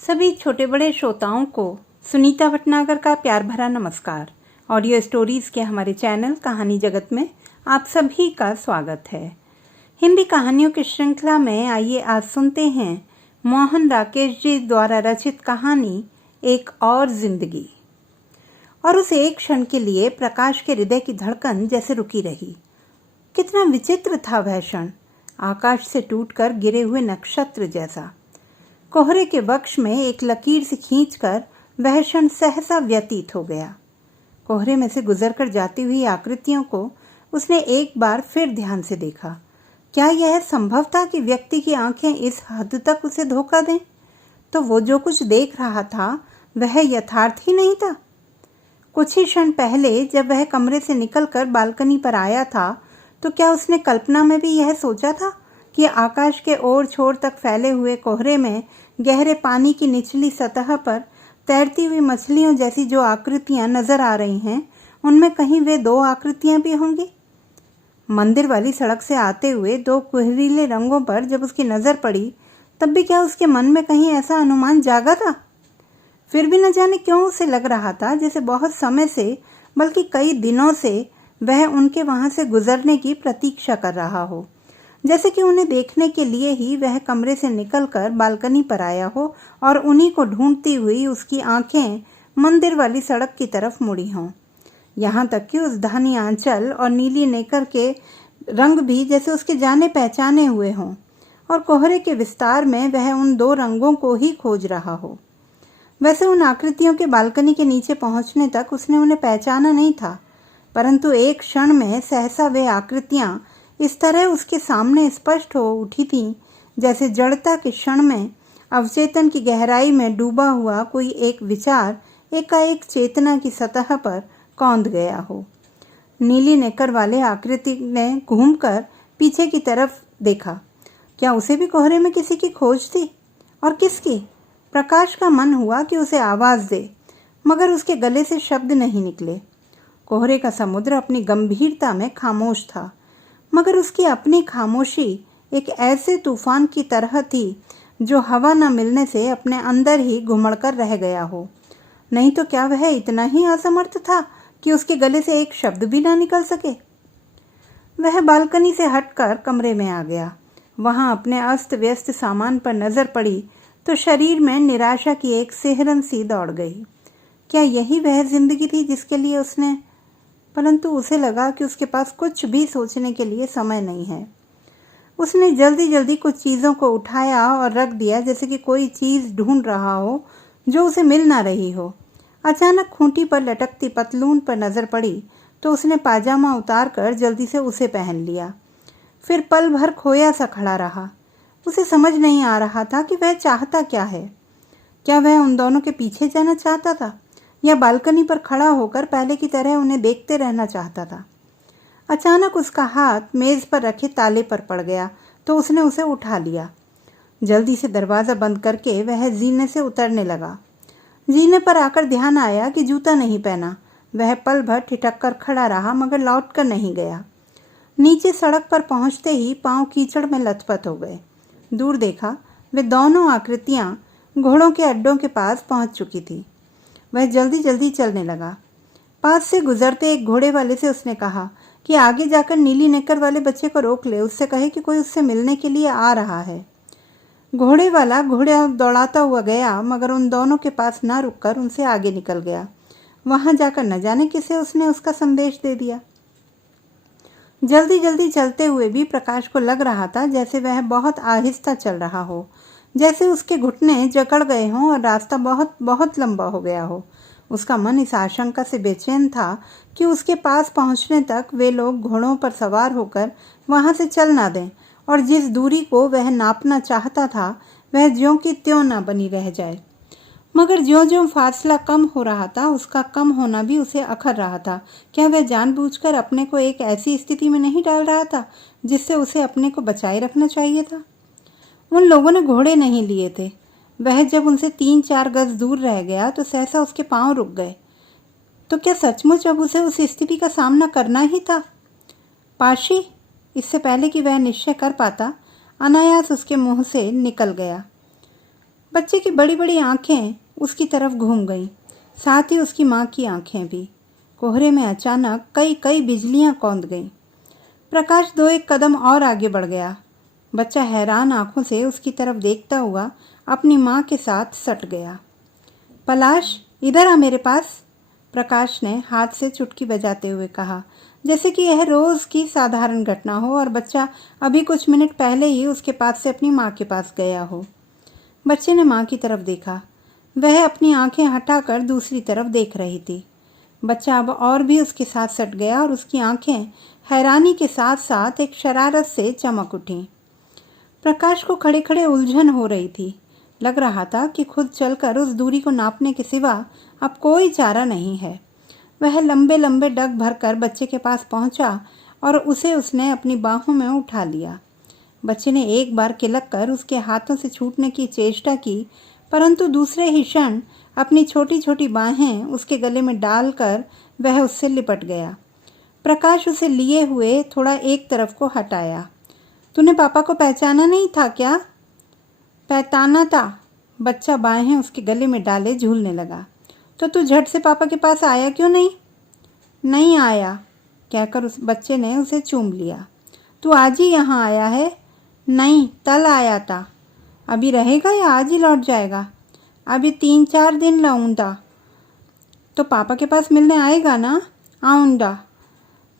सभी छोटे बड़े श्रोताओं को सुनीता भटनागर का प्यार भरा नमस्कार। ऑडियो स्टोरीज के हमारे चैनल कहानी जगत में आप सभी का स्वागत है। हिंदी कहानियों की श्रृंखला में आइए आज सुनते हैं मोहन राकेश जी द्वारा रचित कहानी एक और जिंदगी। और उस एक क्षण के लिए प्रकाश के हृदय की धड़कन जैसे रुकी रही। कितना विचित्र था वह क्षण, आकाश से टूटकर गिरे हुए नक्षत्र जैसा। कोहरे के वक्ष में एक लकीर से खींचकर वह क्षण सहसा व्यतीत हो गया। कोहरे में से गुजरकर जाती हुई आकृतियों को उसने एक बार फिर ध्यान से देखा। क्या यह संभव था कि व्यक्ति की आंखें इस हद तक उसे धोखा दें? तो वो जो कुछ देख रहा था वह यथार्थ ही नहीं था। कुछ ही क्षण पहले जब वह कमरे से निकलकर बालकनी पर आया था तो क्या उसने कल्पना में भी यह सोचा था कि आकाश के ओर छोर तक फैले हुए कोहरे में गहरे पानी की निचली सतह पर तैरती हुई मछलियों जैसी जो आकृतियां नजर आ रही हैं, उनमें कहीं वे दो आकृतियां भी होंगी? मंदिर वाली सड़क से आते हुए दो कुहरीले रंगों पर जब उसकी नजर पड़ी तब भी क्या उसके मन में कहीं ऐसा अनुमान जागा था? फिर भी न जाने क्यों उसे लग रहा था जैसे बहुत समय से, बल्कि कई दिनों से वह उनके वहां से गुजरने की प्रतीक्षा कर रहा हो, जैसे कि उन्हें देखने के लिए ही वह कमरे से निकलकर बालकनी पर आया हो और उन्हीं को ढूंढती हुई उसकी आंखें मंदिर वाली सड़क की तरफ मुड़ी हों। यहाँ तक कि उस धानी आंचल और नीली नेकर के रंग भी जैसे उसके जाने पहचाने हुए हों और कोहरे के विस्तार में वह उन दो रंगों को ही खोज रहा हो। वैसे उन आकृतियों के बालकनी के नीचे पहुंचने तक उसने उन्हें पहचाना नहीं था, परंतु एक क्षण में सहसा वे आकृतियां इस तरह उसके सामने स्पष्ट हो उठी थीं जैसे जड़ता के क्षण में अवचेतन की गहराई में डूबा हुआ कोई एक विचार एकाएक चेतना की सतह पर कौंध गया हो। नीली नेकर वाले आकृति ने घूमकर पीछे की तरफ देखा। क्या उसे भी कोहरे में किसी की खोज थी? और किसकी? प्रकाश का मन हुआ कि उसे आवाज दे, मगर उसके गले से शब्द नहीं निकले। कोहरे का समुद्र अपनी गंभीरता में खामोश था, मगर उसकी अपनी खामोशी एक ऐसे तूफान की तरह थी जो हवा न मिलने से अपने अंदर ही घुमड़कर रह गया हो। नहीं तो क्या वह इतना ही असमर्थ था कि उसके गले से एक शब्द भी ना निकल सके? वह बालकनी से हटकर कमरे में आ गया। वहां अपने अस्त व्यस्त सामान पर नजर पड़ी तो शरीर में निराशा की एक सिहरन सी दौड़ गई। क्या यही वह जिंदगी थी जिसके लिए उसने? परंतु उसे लगा कि उसके पास कुछ भी सोचने के लिए समय नहीं है। उसने जल्दी जल्दी कुछ चीज़ों को उठाया और रख दिया जैसे कि कोई चीज़ ढूंढ रहा हो जो उसे मिल ना रही हो। अचानक खूंटी पर लटकती पतलून पर नज़र पड़ी तो उसने पाजामा उतार कर जल्दी से उसे पहन लिया। फिर पल भर खोया सा खड़ा रहा। उसे समझ नहीं आ रहा था कि वह चाहता क्या है। क्या वह उन दोनों के पीछे जाना चाहता था या बालकनी पर खड़ा होकर पहले की तरह उन्हें देखते रहना चाहता था? अचानक उसका हाथ मेज पर रखे ताले पर पड़ गया तो उसने उसे उठा लिया। जल्दी से दरवाज़ा बंद करके वह जीने से उतरने लगा। जीने पर आकर ध्यान आया कि जूता नहीं पहना। वह पल भर ठिठक कर खड़ा रहा मगर लौट कर नहीं गया। नीचे सड़क पर पहुंचते ही पांव कीचड़ में लथपथ हो गए। दूर देखा, वे दोनों आकृतियां घोड़ों के अड्डों के पास पहुंच चुकी थी। वह जल्दी जल्दी चलने लगा। पास से गुजरते एक घोड़े वाले से उसने कहा कि आगे जाकर नीली नेकर वाले बच्चे को रोक ले, उससे कहे कि कोई उससे मिलने के लिए आ रहा है। घोड़े वाला घोड़ा दौड़ाता हुआ गया मगर उन दोनों के पास ना रुककर उनसे आगे निकल गया। वहां जाकर न जाने किसे उसने उसका संदेश दे दिया। जल्दी जल्दी चलते हुए भी प्रकाश को लग रहा था जैसे वह बहुत आहिस्ता चल रहा हो, जैसे उसके घुटने जकड़ गए हों और रास्ता बहुत बहुत लंबा हो गया हो। उसका मन इस आशंका से बेचैन था कि उसके पास पहुंचने तक वे लोग घोड़ों पर सवार होकर वहां से चल ना दें और जिस दूरी को वह नापना चाहता था वह ज्यों की त्यों ना बनी रह जाए। मगर ज्यों ज्यों फासला कम हो रहा था उसका कम होना भी उसे अखर रहा था। क्या वह जानबूझकर अपने को एक ऐसी स्थिति में नहीं डाल रहा था जिससे उसे अपने को बचाए रखना चाहिए था? उन लोगों ने घोड़े नहीं लिए थे। वह जब उनसे 3-4 गज दूर रह गया तो सहसा उसके पांव रुक गए। तो क्या सचमुच अब उसे उस स्थिति का सामना करना ही था? पाशी, इससे पहले कि वह निश्चय कर पाता, अनायास उसके मुंह से निकल गया। बच्चे की बड़ी बड़ी आंखें उसकी तरफ घूम गईं, साथ ही उसकी माँ की आंखें भी। कोहरे में अचानक कई कई बिजलियां कौंध गईं। प्रकाश 2-1 कदम और आगे बढ़ गया। बच्चा हैरान आंखों से उसकी तरफ देखता हुआ अपनी माँ के साथ सट गया। पलाश, इधर आ मेरे पास, प्रकाश ने हाथ से चुटकी बजाते हुए कहा, जैसे कि यह रोज की साधारण घटना हो और बच्चा अभी कुछ मिनट पहले ही उसके पास से अपनी माँ के पास गया हो। बच्चे ने माँ की तरफ देखा। वह अपनी आंखें हटाकर दूसरी तरफ देख रही थी। बच्चा अब और भी उसके साथ सट गया और उसकी आंखें हैरानी के साथ साथ एक शरारत से चमक उठीं। प्रकाश को खड़े खड़े उलझन हो रही थी। लग रहा था कि खुद चलकर उस दूरी को नापने के सिवा अब कोई चारा नहीं है। वह लंबे लंबे डग भरकर बच्चे के पास पहुंचा और उसे उसने अपनी बाहों में उठा लिया। बच्चे ने एक बार किलक कर उसके हाथों से छूटने की चेष्टा की, परंतु दूसरे ही क्षण अपनी छोटी छोटी बाहें उसके गले में डालकर वह उससे लिपट गया। प्रकाश उसे लिए हुए थोड़ा एक तरफ को हटाया। तूने पापा को पहचाना नहीं था क्या? पहचाना था। बच्चा बाहें उसके गले में डाले झूलने लगा। तो तू झट से पापा के पास आया क्यों नहीं? नहीं आया, कहकर उस बच्चे ने उसे चूम लिया। तू आज ही यहाँ आया है? नहीं, कल आया था। अभी रहेगा या आज ही लौट जाएगा? अभी 3-4 दिन रहूँगा। तो पापा के पास मिलने आएगा ना? आऊँगा।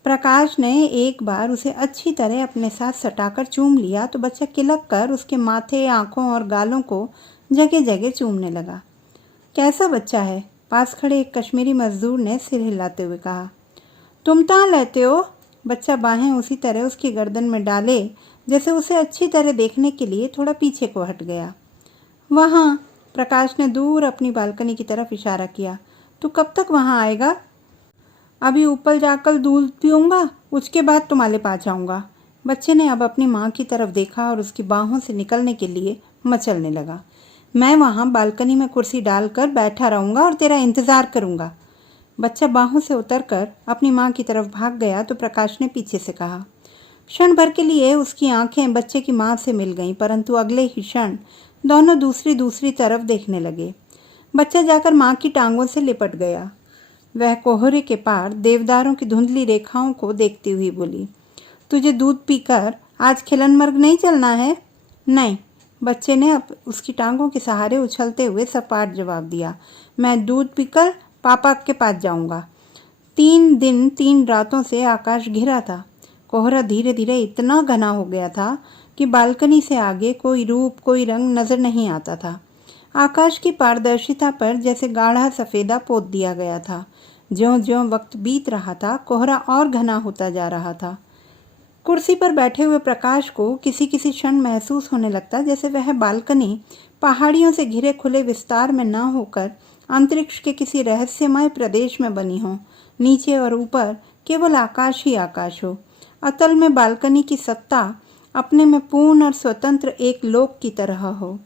प्रकाश ने एक बार उसे अच्छी तरह अपने साथ सटाकर चूम लिया तो बच्चा किलक कर उसके माथे, आंखों और गालों को जगह जगह चूमने लगा। कैसा बच्चा है? पास खड़े एक कश्मीरी मजदूर ने सिर हिलाते हुए कहा। तुम कहाँ लेते हो? बच्चा बाहें उसी तरह उसकी गर्दन में डाले जैसे उसे अच्छी तरह देखने के लिए थोड़ा पीछे को हट गया। वहाँ, प्रकाश ने दूर अपनी बालकनी की तरफ इशारा किया। तू कब तक वहाँ आएगा? अभी ऊपर जाकर दूध पीऊँगा, उसके बाद तुम्हारे पास आऊँगा। बच्चे ने अब अपनी माँ की तरफ देखा और उसकी बाहों से निकलने के लिए मचलने लगा। मैं वहाँ बालकनी में कुर्सी डालकर बैठा रहूँगा और तेरा इंतज़ार करूँगा। बच्चा बाहों से उतरकर अपनी माँ की तरफ भाग गया तो प्रकाश ने पीछे से कहा। क्षण भर के लिए उसकी आंखें बच्चे की माँ से मिल गईं, परंतु अगले ही क्षण दोनों दूसरी तरफ देखने लगे। बच्चा जाकर माँ की टांगों से लिपट गया। वह कोहरे के पार देवदारों की धुंधली रेखाओं को देखती हुई बोली, तुझे दूध पीकर आज खिलन मर्ग नहीं चलना है? नहीं, बच्चे ने अब उसकी टांगों के सहारे उछलते हुए सपाट जवाब दिया। मैं दूध पीकर पापा के पास जाऊंगा। 3 दिन 3 रातों से आकाश घिरा था। कोहरा धीरे धीरे इतना घना हो गया था कि बालकनी से आगे कोई रूप, कोई रंग नजर नहीं आता था। आकाश की पारदर्शिता पर जैसे गाढ़ा सफेदा पोत दिया गया था। ज्यों-ज्यों वक्त बीत रहा था, कोहरा और घना होता जा रहा था। कुर्सी पर बैठे हुए प्रकाश को किसी किसी क्षण महसूस होने लगता जैसे वह बालकनी पहाड़ियों से घिरे खुले विस्तार में न होकर अंतरिक्ष के किसी रहस्यमय प्रदेश में बनी हो। नीचे और ऊपर केवल आकाश ही आकाश हो। अतल में बालकनी की सत्ता अपने में पूर्ण और स्वतंत्र एक लोक की तरह हो।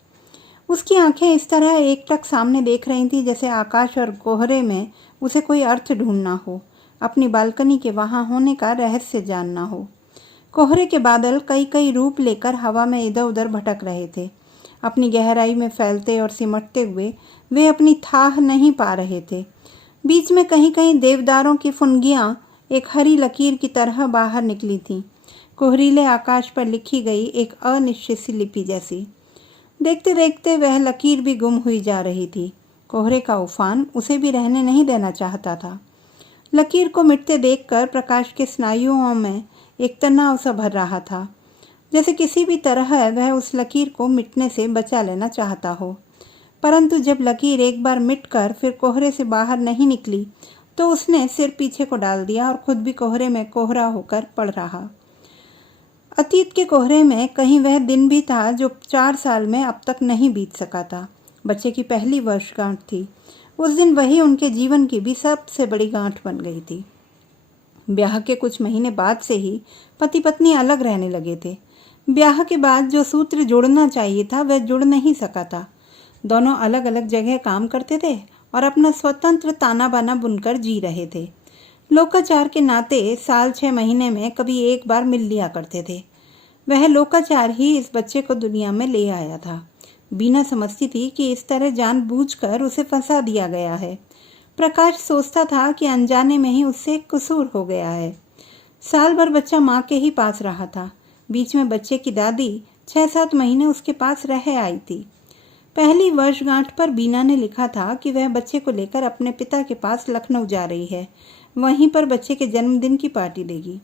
उसकी आंखें इस तरह एकटक सामने देख रही थीं जैसे आकाश और कोहरे में उसे कोई अर्थ ढूंढना हो, अपनी बालकनी के वहां होने का रहस्य जानना हो। कोहरे के बादल कई कई रूप लेकर हवा में इधर उधर भटक रहे थे। अपनी गहराई में फैलते और सिमटते हुए वे अपनी थाह नहीं पा रहे थे। बीच में कहीं कहीं देवदारों की फुनगियां एक हरी लकीर की तरह बाहर निकली थीं, कोहरीले आकाश पर लिखी गई एक अनिश्चित सी लिपि जैसी। देखते देखते वह लकीर भी गुम हुई जा रही थी। कोहरे का उफान उसे भी रहने नहीं देना चाहता था। लकीर को मिटते देखकर प्रकाश के स्नायुओं में एक तनाव सा भर रहा था, जैसे किसी भी तरह वह उस लकीर को मिटने से बचा लेना चाहता हो। परंतु जब लकीर एक बार मिटकर फिर कोहरे से बाहर नहीं निकली तो उसने सिर पीछे को डाल दिया और खुद भी कोहरे में कोहरा होकर पड़ रहा। अतीत के कोहरे में कहीं वह दिन भी था जो 4 साल में अब तक नहीं बीत सका था। बच्चे की पहली वर्षगांठ थी। उस दिन वही उनके जीवन की भी सबसे बड़ी गांठ बन गई थी। ब्याह के कुछ महीने बाद से ही पति पत्नी अलग रहने लगे थे। ब्याह के बाद जो सूत्र जुड़ना चाहिए था वह जुड़ नहीं सका था। दोनों अलग अलग जगह काम करते थे और अपना स्वतंत्र ताना बाना बुनकर जी रहे थे। लोकाचार के नाते साल 6 महीने में कभी एक बार मिल लिया करते थे। वह लोकाचार ही इस बच्चे को दुनिया में ले आया था। बीना समझती थी कि इस तरह जानबूझकर उसे फंसा दिया गया है। प्रकाश सोचता था कि अनजाने में ही उससे कसूर हो गया है। साल भर बच्चा माँ के ही पास रहा था। बीच में बच्चे की दादी 6-7 महीने उसके पास रह आई थी। पहली वर्षगांठ पर बीना ने लिखा था कि वह बच्चे को लेकर अपने पिता के पास लखनऊ जा रही है, वहीं पर बच्चे के जन्मदिन की पार्टी देगी।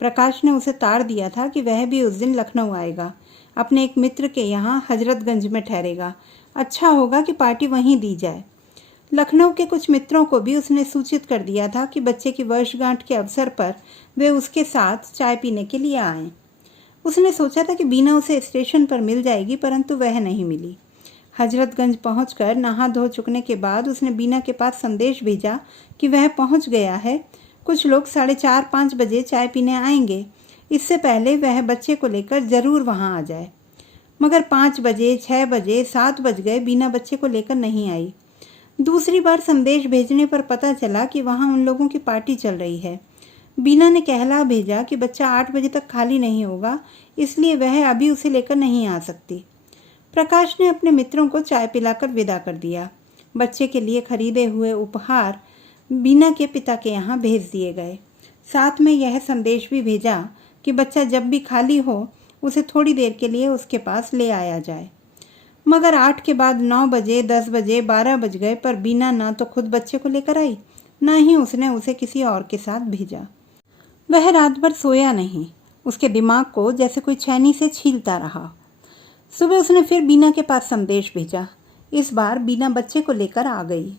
प्रकाश ने उसे ताड़ दिया था कि वह भी उस दिन लखनऊ आएगा, अपने एक मित्र के यहाँ हजरतगंज में ठहरेगा। अच्छा होगा कि पार्टी वहीं दी जाए। लखनऊ के कुछ मित्रों को भी उसने सूचित कर दिया था कि बच्चे की वर्षगांठ के अवसर पर वे उसके साथ चाय पीने के लिए आएं। उसने सोचा था कि बीना उसे स्टेशन पर मिल जाएगी, परंतु वह नहीं मिली। हजरतगंज पहुंचकर नहा धो चुकने के बाद उसने बीना के पास संदेश भेजा कि वह पहुंच गया है। कुछ लोग 4:30-5 बजे चाय पीने आएंगे। इससे पहले वह बच्चे को लेकर जरूर वहां आ जाए। मगर 5 बजे, 6 बजे, 7 बज गए, बीना बच्चे को लेकर नहीं आई। दूसरी बार संदेश भेजने पर पता चला कि वहां उन लोगों की पार्टी चल रही है। बीना ने कहला भेजा कि बच्चा 8 बजे तक खाली नहीं होगा, इसलिए वह अभी उसे लेकर नहीं आ सकती। प्रकाश ने अपने मित्रों को चाय पिलाकर विदा कर दिया। बच्चे के लिए खरीदे हुए उपहार बीना के पिता के यहाँ भेज दिए गए। साथ में यह संदेश भी भेजा कि बच्चा जब भी खाली हो उसे थोड़ी देर के लिए उसके पास ले आया जाए। मगर 8 के बाद 9 बजे, 10 बजे, 12 बज गए, पर बीना ना तो खुद बच्चे को लेकर आई, ना ही उसने उसे किसी और के साथ भेजा। वह रात भर सोया नहीं। उसके दिमाग को जैसे कोई छैनी से छीलता रहा। सुबह उसने फिर बीना के पास संदेश भेजा। इस बार बीना बच्चे को लेकर आ गई।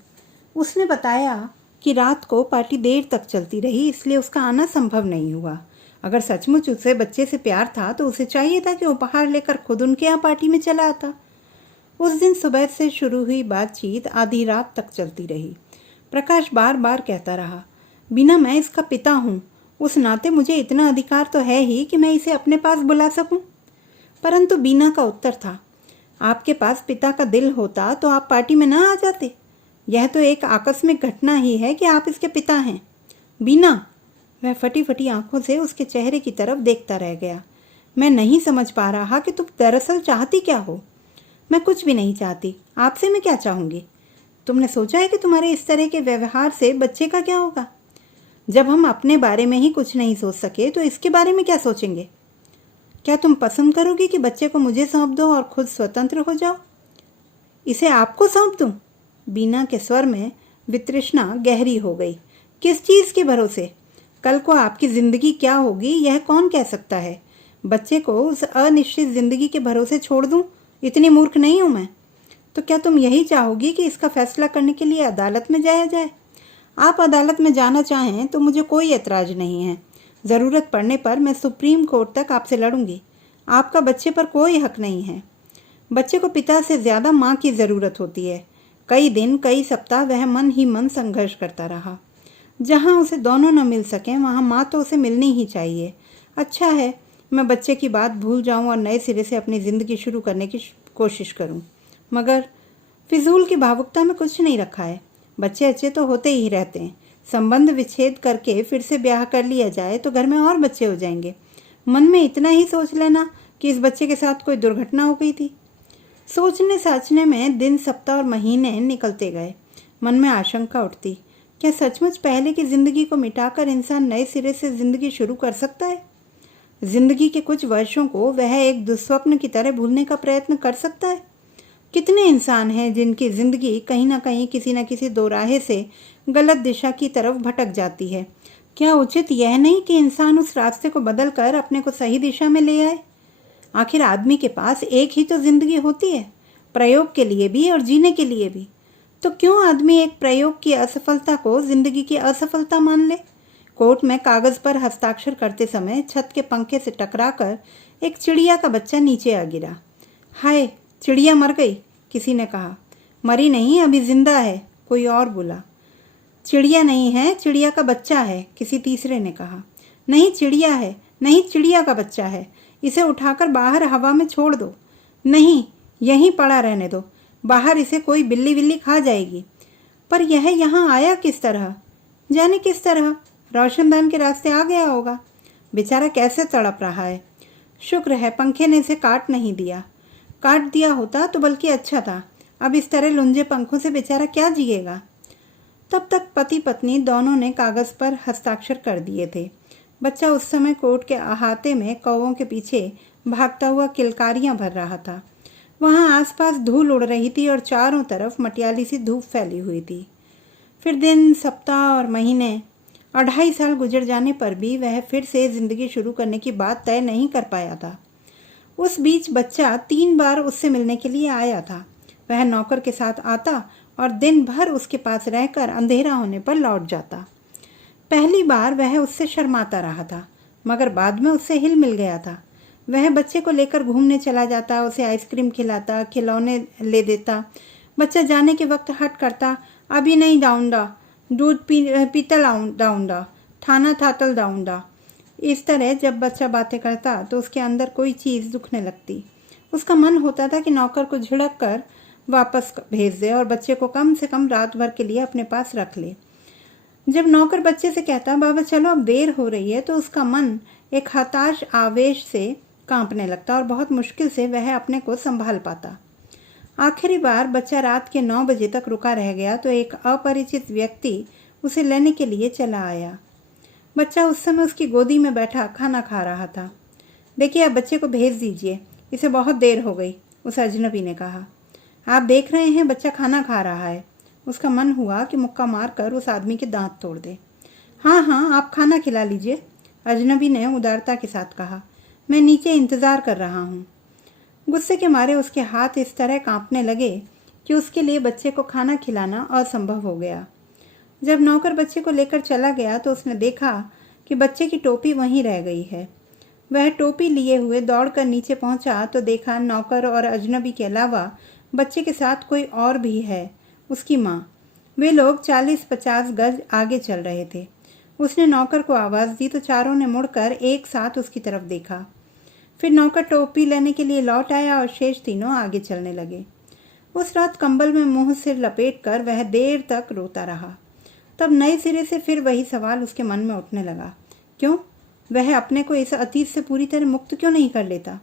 उसने बताया कि रात को पार्टी देर तक चलती रही, इसलिए उसका आना संभव नहीं हुआ। अगर सचमुच उसे बच्चे से प्यार था तो उसे चाहिए था कि उपहार लेकर खुद उनके यहाँ पार्टी में चला आता। उस दिन सुबह से शुरू हुई बातचीत आधी रात तक चलती रही। प्रकाश बार बार कहता रहा, बीना, मैं इसका पिता हूँ, उस नाते मुझे इतना अधिकार तो है ही कि मैं इसे अपने पास बुला सकूं। परंतु बीना का उत्तर था, आपके पास पिता का दिल होता तो आप पार्टी में ना आ जाते। यह तो एक आकस्मिक घटना ही है कि आप इसके पिता हैं। बीना, वह फटी फटी आंखों से उसके चेहरे की तरफ देखता रह गया। मैं नहीं समझ पा रहा कि तुम दरअसल चाहती क्या हो। मैं कुछ भी नहीं चाहती। आपसे मैं क्या चाहूँगी? तुमने सोचा है कि तुम्हारे इस तरह के व्यवहार से बच्चे का क्या होगा? जब हम अपने बारे में ही कुछ नहीं सोच सके तो इसके बारे में क्या सोचेंगे? क्या तुम पसंद करोगे कि बच्चे को मुझे सौंप दो और खुद स्वतंत्र हो जाओ? इसे आपको सौंप दूं? बीना के स्वर में वितृष्णा गहरी हो गई। किस चीज़ के भरोसे? कल को आपकी जिंदगी क्या होगी यह कौन कह सकता है? बच्चे को उस अनिश्चित जिंदगी के भरोसे छोड़ दूं? इतनी मूर्ख नहीं हूं मैं। तो क्या तुम यही चाहोगी कि इसका फैसला करने के लिए अदालत में जाया जाए? आप अदालत में जाना चाहें तो मुझे कोई एतराज नहीं है। ज़रूरत पड़ने पर मैं सुप्रीम कोर्ट तक आपसे लड़ूंगी। आपका बच्चे पर कोई हक नहीं है। बच्चे को पिता से ज़्यादा माँ की ज़रूरत होती है। कई दिन, कई सप्ताह वह मन ही मन संघर्ष करता रहा। जहाँ उसे दोनों न मिल सकें वहाँ माँ तो उसे मिलनी ही चाहिए। अच्छा है, मैं बच्चे की बात भूल जाऊँ और नए सिरे से अपनी ज़िंदगी शुरू करने की कोशिश करूँ। मगर फिजूल की भावुकता में कुछ नहीं रखा है। बच्चे अच्छे तो होते ही रहते हैं। संबंध विच्छेद करके फिर से ब्याह कर लिया जाए तो घर में और बच्चे हो जाएंगे। मन में इतना ही सोच लेना कि इस बच्चे के साथ कोई दुर्घटना हो गई थी। सोचने साचने में दिन, सप्ताह और महीने निकलते गए। मन में आशंका उठती, क्या सचमुच पहले की जिंदगी को मिटाकर इंसान नए सिरे से जिंदगी शुरू कर सकता है? जिंदगी के कुछ वर्षों को वह एक दुस्वप्न की तरह भूलने का प्रयत्न कर सकता है? कितने इंसान हैं जिनकी जिंदगी कहीं ना कहीं किसी न किसी दोराहे से गलत दिशा की तरफ भटक जाती है। क्या उचित यह नहीं कि इंसान उस रास्ते को बदल कर अपने को सही दिशा में ले आए? आखिर आदमी के पास एक ही तो जिंदगी होती है, प्रयोग के लिए भी और जीने के लिए भी। तो क्यों आदमी एक प्रयोग की असफलता को जिंदगी की असफलता मान ले? कोर्ट में कागज पर हस्ताक्षर करते समय छत के पंखे से टकराकर एक चिड़िया का बच्चा नीचे आ गिरा। हाय, चिड़िया मर गई, किसी ने कहा। मरी नहीं, अभी जिंदा है, कोई और बोला। चिड़िया नहीं है, चिड़िया का बच्चा है, किसी तीसरे ने कहा। नहीं चिड़िया है, नहीं चिड़िया का बच्चा है, इसे उठाकर बाहर हवा में छोड़ दो। नहीं, यहीं पड़ा रहने दो, बाहर इसे कोई बिल्ली बिल्ली खा जाएगी। पर यह यहाँ आया किस तरह? जाने किस तरह, रोशनदान के रास्ते आ गया होगा। बेचारा कैसे तड़प रहा है। शुक्र है पंखे ने इसे काट नहीं दिया। काट दिया होता तो बल्कि अच्छा था। अब इस तरह लुंजे पंखों से बेचारा क्या जिएगा। तब तक पति पत्नी दोनों ने कागज पर हस्ताक्षर कर दिए थे। बच्चा उस समय कोर्ट के अहाते में कौवों के पीछे भागता हुआ किलकारियां भर रहा था। वहां आसपास धूल उड़ रही थी और चारों तरफ मटियाली सी धूप फैली हुई थी। फिर दिन, सप्ताह और महीने, 2.5 साल गुजर जाने पर भी वह फिर से जिंदगी शुरू करने की बात तय नहीं कर पाया था। उस बीच बच्चा 3 बार उससे मिलने के लिए आया था। वह नौकर के साथ आता और दिन भर उसके पास रहकर अंधेरा होने पर लौट जाता। पहली बार वह उससे शर्माता रहा था, मगर बाद में उससे हिल मिल गया था। वह बच्चे को लेकर घूमने चला जाता, उसे आइसक्रीम खिलाता, खिलौने ले देता। बच्चा जाने के वक्त हट करता, अभी नहीं दाऊंगा, दूध पीतल दाऊंगा, थाना थातल दाऊंगा। इस तरह जब बच्चा बातें करता तो उसके अंदर कोई चीज़ दुखने लगती। उसका मन होता था कि नौकर को झिड़क कर वापस भेज दे और बच्चे को कम से कम रात भर के लिए अपने पास रख ले। जब नौकर बच्चे से कहता, बाबा चलो अब देर हो रही है, तो उसका मन एक हताश आवेश से कांपने लगता और बहुत मुश्किल से वह अपने को संभाल पाता। आखिरी बार बच्चा रात के 9 बजे तक रुका रह गया तो एक अपरिचित व्यक्ति उसे लेने के लिए चला आया। बच्चा उस समय उसकी गोदी में बैठा खाना खा रहा था। देखिए, अब बच्चे को भेज दीजिए, इसे बहुत देर हो गई, उस अजनबी ने कहा। आप देख रहे हैं बच्चा खाना खा रहा है। उसका मन हुआ कि मुक्का मारकर उस आदमी के दांत तोड़ दे। हाँ हाँ, आप खाना खिला लीजिए, अजनबी ने उदारता के साथ कहा। मैं नीचे इंतज़ार कर रहा हूँ। गुस्से के मारे उसके हाथ इस तरह कांपने लगे कि उसके लिए बच्चे को खाना खिलाना असंभव हो गया। जब नौकर बच्चे को लेकर चला गया तो उसने देखा कि बच्चे की टोपी वहीं रह गई है। वह टोपी लिए हुए दौड़कर नीचे पहुंचा तो देखा नौकर और अजनबी के अलावा बच्चे के साथ कोई और भी है, उसकी माँ। वे लोग 40-50 गज आगे चल रहे थे। उसने नौकर को आवाज़ दी तो चारों ने मुड़कर एक साथ उसकी तरफ देखा। फिर नौकर टोपी लेने के लिए लौट आया और शेष तीनों आगे चलने लगे। उस रात कंबल में मुंह सिर लपेट कर वह देर तक रोता रहा। तब नए सिरे से फिर वही सवाल उसके मन में उठने लगा, क्यों वह अपने को इस अतीत से पूरी तरह मुक्त क्यों नहीं कर लेता?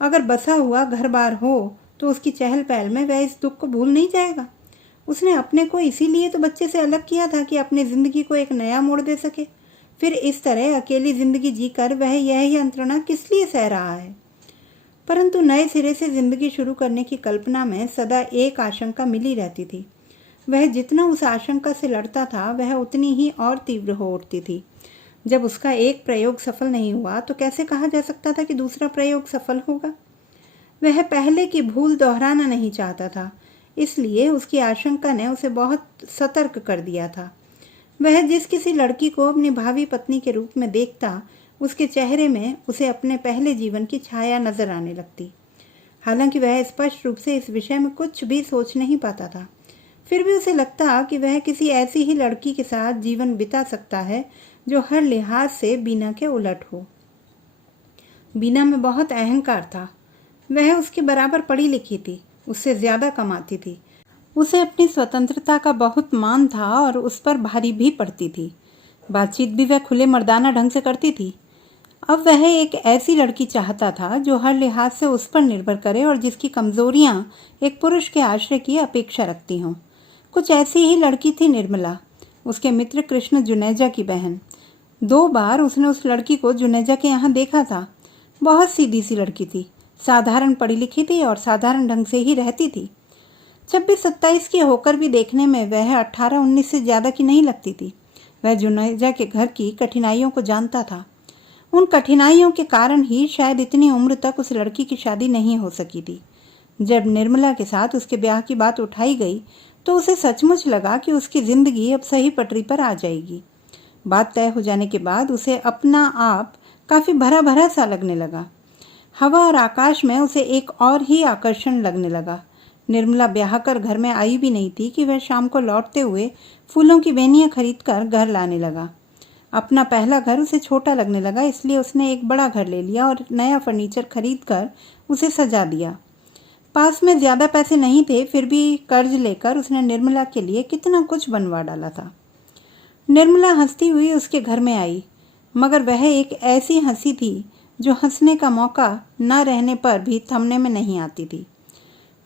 अगर बसा हुआ घर बार हो तो उसकी चहल पहल में वह इस दुख को भूल नहीं जाएगा। उसने अपने को इसीलिए तो बच्चे से अलग किया था कि अपनी जिंदगी को एक नया मोड़ दे सके। फिर इस तरह अकेली जिंदगी जीकर वह यह यंत्रणा किस लिए सह रहा है? परंतु नए सिरे से जिंदगी शुरू करने की कल्पना में सदा एक आशंका मिली रहती थी। वह जितना उस आशंका से लड़ता था वह उतनी ही और तीव्र हो उठती थी। जब उसका एक प्रयोग सफल नहीं हुआ तो कैसे कहा जा सकता था कि दूसरा प्रयोग सफल होगा? वह पहले की भूल दोहराना नहीं चाहता था, इसलिए उसकी आशंका ने उसे बहुत सतर्क कर दिया था। वह जिस किसी लड़की को अपनी भावी पत्नी के रूप में देखता, उसके चेहरे में उसे अपने पहले जीवन की छाया नजर आने लगती। हालांकि वह स्पष्ट रूप से इस विषय में कुछ भी सोच नहीं पाता था, फिर भी उसे लगता कि वह किसी ऐसी ही लड़की के साथ जीवन बिता सकता है जो हर लिहाज से बीना के उलट हो। बीना में बहुत अहंकार था। वह उसके बराबर पढ़ी लिखी थी, उससे ज्यादा कमाती थी। उसे अपनी स्वतंत्रता का बहुत मान था और उस पर भारी भी पड़ती थी। बातचीत भी वह खुले मर्दाना ढंग से करती थी। अब वह एक ऐसी लड़की चाहता था जो हर लिहाज से उस पर निर्भर करे और जिसकी कमजोरियां एक पुरुष के आश्रय की अपेक्षा रखती हों। कुछ ऐसी ही लड़की थी निर्मला, उसके मित्र कृष्ण जुनेजा की बहन। 2 बार उसने उस लड़की को जुनेजा के यहाँ देखा था। बहुत सीधी सी लड़की थी, साधारण पढ़ी लिखी थी और साधारण ढंग से ही रहती थी। 26-27 की होकर भी देखने में वह 18-19 से ज़्यादा की नहीं लगती थी। वह जुनेजा के घर की कठिनाइयों को जानता था। उन कठिनाइयों के कारण ही शायद इतनी उम्र तक उस लड़की की शादी नहीं हो सकी थी। जब निर्मला के साथ उसके ब्याह की बात उठाई गई तो उसे सचमुच लगा कि उसकी जिंदगी अब सही पटरी पर आ जाएगी। बात तय हो जाने के बाद उसे अपना आप काफी भरा भरा सा लगने लगा। हवा और आकाश में उसे एक और ही आकर्षण लगने लगा। निर्मला ब्याह कर घर में आई भी नहीं थी कि वह शाम को लौटते हुए फूलों की बेनियां खरीदकर घर लाने लगा। अपना पहला घर उसे छोटा लगने लगा, इसलिए उसने एक बड़ा घर ले लिया और नया फर्नीचर खरीदकर उसे सजा दिया। पास में ज्यादा पैसे नहीं थे, फिर भी कर्ज लेकर उसने निर्मला के लिए कितना कुछ बनवा डाला था। निर्मला हंसती हुई उसके घर में आई, मगर वह एक ऐसी हंसी थी जो हंसने का मौका न रहने पर भी थमने में नहीं आती थी।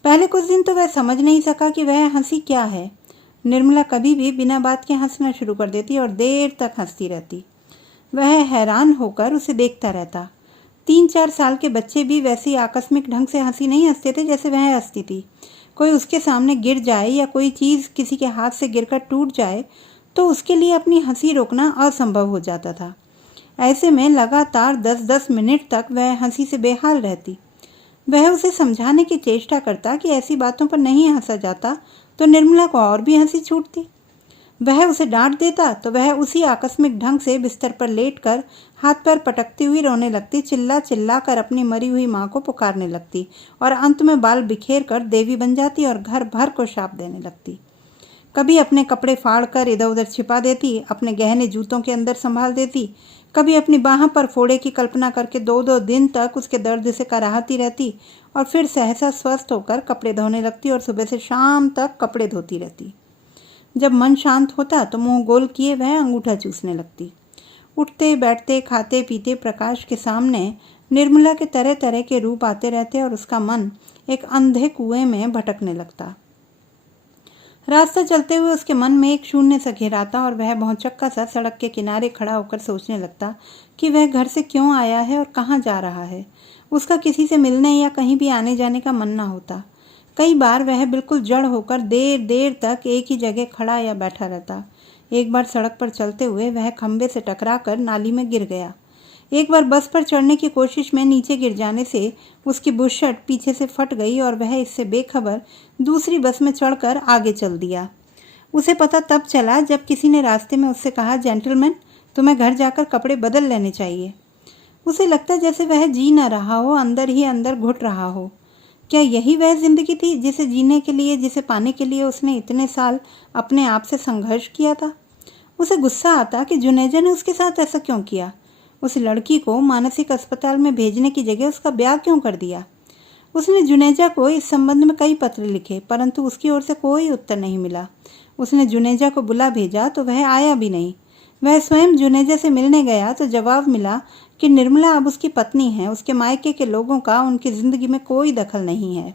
पहले कुछ दिन तो वह समझ नहीं सका कि वह हंसी क्या है। निर्मला कभी भी बिना बात के हंसना शुरू कर देती और देर तक हंसती रहती। वह हैरान होकर उसे देखता रहता। 3-4 साल के बच्चे भी वैसे ही आकस्मिक ढंग से हंसी नहीं हंसते थे जैसे वह हंसती थी। कोई उसके सामने गिर जाए या कोई चीज़ किसी के हाथ से गिरकर टूट जाए तो उसके लिए अपनी हंसी रोकना असंभव हो जाता था। ऐसे में लगातार 10-10 मिनट तक वह हंसी से बेहाल रहती। वह उसे समझाने की चेष्टा करता कि ऐसी बातों पर नहीं हंसा जाता तो निर्मला को और भी हंसी छूटती। वह उसे डांट देता तो वह उसी आकस्मिक ढंग से बिस्तर पर लेटकर हाथ पैर पटकती हुई रोने लगती, चिल्ला चिल्ला कर अपनी मरी हुई माँ को पुकारने लगती और अंत में बाल बिखेर कर देवी बन जाती और घर भर को शाप देने लगती। कभी अपने कपड़े फाड़ कर इधर उधर छिपा देती, अपने गहने जूतों के अंदर संभाल देती, कभी अपनी बाह पर फोड़े की कल्पना करके 2-2 दिन तक उसके दर्द से कराहती रहती और फिर सहसा स्वस्थ होकर कपड़े धोने लगती और सुबह से शाम तक कपड़े धोती रहती। जब मन शांत होता तो मुंह गोल किए वह अंगूठा चूसने लगती। उठते बैठते खाते पीते प्रकाश के सामने निर्मला के तरह तरह के रूप आते रहते और उसका मन एक अंधे कुएं में भटकने लगता। रास्ता चलते हुए उसके मन में एक शून्य सा घेराता और वह भौचक्का सा सड़क के किनारे खड़ा होकर सोचने लगता कि वह घर से क्यों आया है और कहाँ जा रहा है। उसका किसी से मिलने या कहीं भी आने जाने का मन ना होता। कई बार वह बिल्कुल जड़ होकर देर देर तक एक ही जगह खड़ा या बैठा रहता। एक बार सड़क पर चलते हुए वह खंबे से टकराकर नाली में गिर गया। एक बार बस पर चढ़ने की कोशिश में नीचे गिर जाने से उसकी बुशर्ट पीछे से फट गई और वह इससे बेखबर दूसरी बस में चढ़कर आगे चल दिया। उसे पता तब चला जब किसी ने रास्ते में उससे कहा, जेंटलमैन, तुम्हें घर जाकर कपड़े बदल लेने चाहिए। उसे लगता जैसे वह जी न रहा हो, अंदर ही अंदर घुट रहा हो। क्या यही वह जिंदगी थी जिसे जीने के लिए, जिसे पाने के लिए उसने इतने साल अपने आप से संघर्ष किया था? उसे गुस्सा आता कि जुनेजा ने उसके साथ ऐसा क्यों किया। उस लड़की को मानसिक अस्पताल में भेजने की जगह उसका ब्याह क्यों कर दिया। उसने जुनेजा को इस संबंध में कई पत्र लिखे, परंतु उसकी ओर से कोई उत्तर नहीं मिला। उसने जुनेजा को बुला भेजा तो वह आया भी नहीं। वह स्वयं जुनेजा से मिलने गया तो जवाब मिला कि निर्मला अब उसकी पत्नी है, उसके मायके के लोगों का उनकी जिंदगी में कोई दखल नहीं है।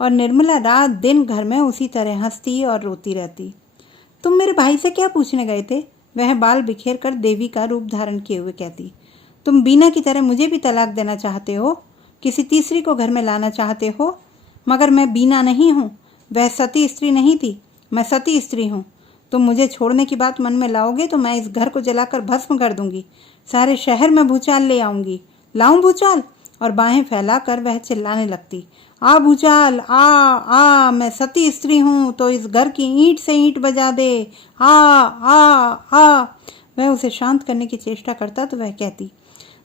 और निर्मला रात दिन घर में उसी तरह हंसती और रोती रहती। तुम मेरे भाई से क्या पूछने गए थे? वह बाल बिखेर कर देवी का रूप धारण किए हुए कहती। तुम बीना की तरह मुझे भी तलाक देना चाहते हो, किसी तीसरी को घर में लाना चाहते हो, मगर मैं बीना नहीं हूँ। वह सती स्त्री नहीं थी, मैं सती स्त्री हूँ। तुम मुझे छोड़ने की बात मन में लाओगे तो मैं इस घर को जलाकर भस्म कर दूंगी, सारे शहर में भूचाल ले आऊंगी। लाऊं भूचाल? और बाहें फैलाकर वह चिल्लाने लगती, आ भूचाल, आ, मैं सती स्त्री हूँ तो इस घर की ईंट से ईंट बजा दे, आ। वह उसे शांत करने की चेष्टा करता तो वह कहती,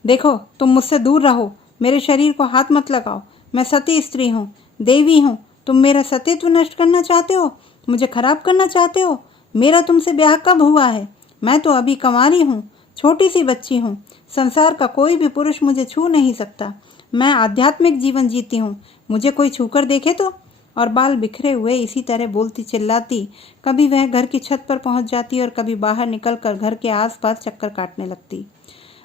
देखो, तुम मुझसे दूर रहो, मेरे शरीर को हाथ मत लगाओ, मैं सती स्त्री हूँ, देवी हूँ। तुम मेरा सतीत्व नष्ट करना चाहते हो, मुझे खराब करना चाहते हो। मेरा तुमसे ब्याह कब हुआ है? मैं तो अभी कंवारी हूँ, छोटी सी बच्ची हूँ। संसार का कोई भी पुरुष मुझे छू नहीं सकता। मैं आध्यात्मिक जीवन जीती हूँ, मुझे कोई छूकर देखे तो। और बाल बिखरे हुए इसी तरह बोलती चिल्लाती कभी वह घर की छत पर पहुंच जाती और कभी बाहर निकलकर घर के आसपास चक्कर काटने लगती।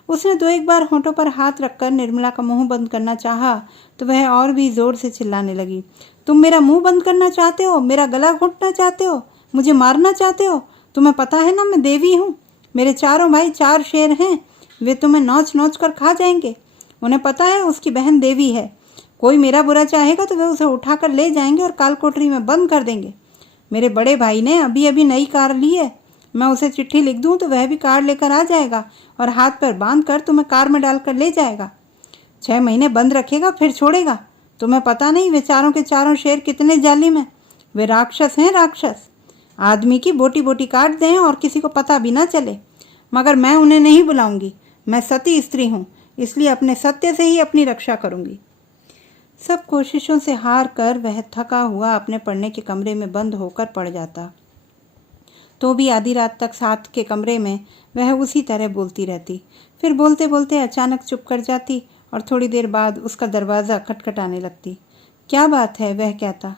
उसने 2-1 बार होठों पर हाथ रखकर निर्मला का मुंह बंद करना चाहा तो वह और भी जोर से चिल्लाने लगी, तुम मेरा मुंह बंद करना चाहते हो, मेरा गला घोंटना चाहते हो, मुझे मारना चाहते हो। तुम्हें पता है ना मैं देवी हूँ, मेरे चारों भाई 4 शेर हैं, वे तुम्हें नोच नोच कर खा जाएंगे। उन्हें पता है उसकी बहन देवी है, कोई मेरा बुरा चाहेगा तो वे उसे उठाकर ले जाएंगे और काल कोठरी में बंद कर देंगे। मेरे बड़े भाई ने अभी अभी नई कार ली है, मैं उसे चिट्ठी लिख दूं तो वह भी कार लेकर आ जाएगा और हाथ पर बांध कर तुम्हें कार में डालकर ले जाएगा। 6 महीने बंद रखेगा फिर छोड़ेगा। तुम्हें पता नहीं वे चारों के चारों शेर कितने जालिम हैं। वे राक्षस हैं, राक्षस। आदमी की बोटी बोटी काट दें और किसी को पता भी ना चले। मगर मैं उन्हें नहीं बुलाऊंगी, मैं सती स्त्री हूँ, इसलिए अपने सत्य से ही अपनी रक्षा करूंगी। सब कोशिशों से हार कर वह थका हुआ अपने पढ़ने के कमरे में बंद होकर पड़ जाता। तो भी आधी रात तक साथ के कमरे में वह उसी तरह बोलती रहती। फिर बोलते बोलते अचानक चुप कर जाती और थोड़ी देर बाद उसका दरवाज़ा खटखटाने लगती। क्या बात है? वह कहता।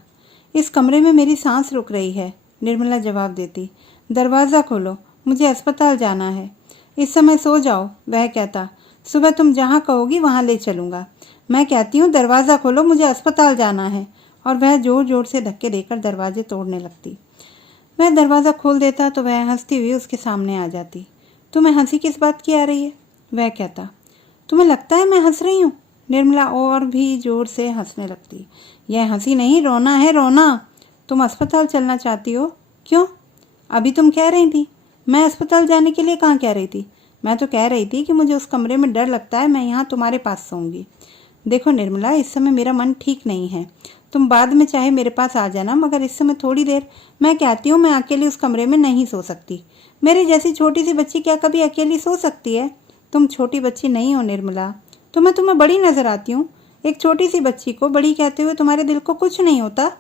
इस कमरे में मेरी सांस रुक रही है, निर्मला जवाब देती। दरवाज़ा खोलो, मुझे अस्पताल जाना है। इस समय सो जाओ, वह कहता। सुबह तुम जहाँ कहोगी वहाँ ले चलूँगा। मैं कहती हूँ दरवाज़ा खोलो, मुझे अस्पताल जाना है। और वह ज़ोर ज़ोर से धक्के देकर दरवाजे तोड़ने लगती। वह दरवाज़ा खोल देता तो वह हंसती हुई उसके सामने आ जाती। तुम्हें हंसी किस बात की आ रही है? वह कहता। तुम्हें लगता है मैं हंस रही हूँ? निर्मला और भी ज़ोर से हंसने लगती। यह हंसी नहीं, रोना है, रोना। तुम अस्पताल चलना चाहती हो? क्यों? अभी तुम कह रही थी। मैं अस्पताल जाने के लिए कहाँ कह रही थी? मैं तो कह रही थी कि मुझे उस कमरे में डर लगता है, मैं यहाँ तुम्हारे पास सोऊंगी। देखो निर्मला, इस समय मेरा मन ठीक नहीं है। तुम बाद में चाहे मेरे पास आ जाना, मगर इस समय थोड़ी देर मैं कहती हूँ मैं अकेली उस कमरे में नहीं सो सकती। मेरी जैसी छोटी सी बच्ची क्या कभी अकेली सो सकती है? तुम छोटी बच्ची नहीं हो निर्मला, तो मैं तुम्हें बड़ी नजर आती हूँ। एक छोटी सी बच्ची को बड़ी कहते हुए तुम्हारे दिल को कुछ नहीं होता,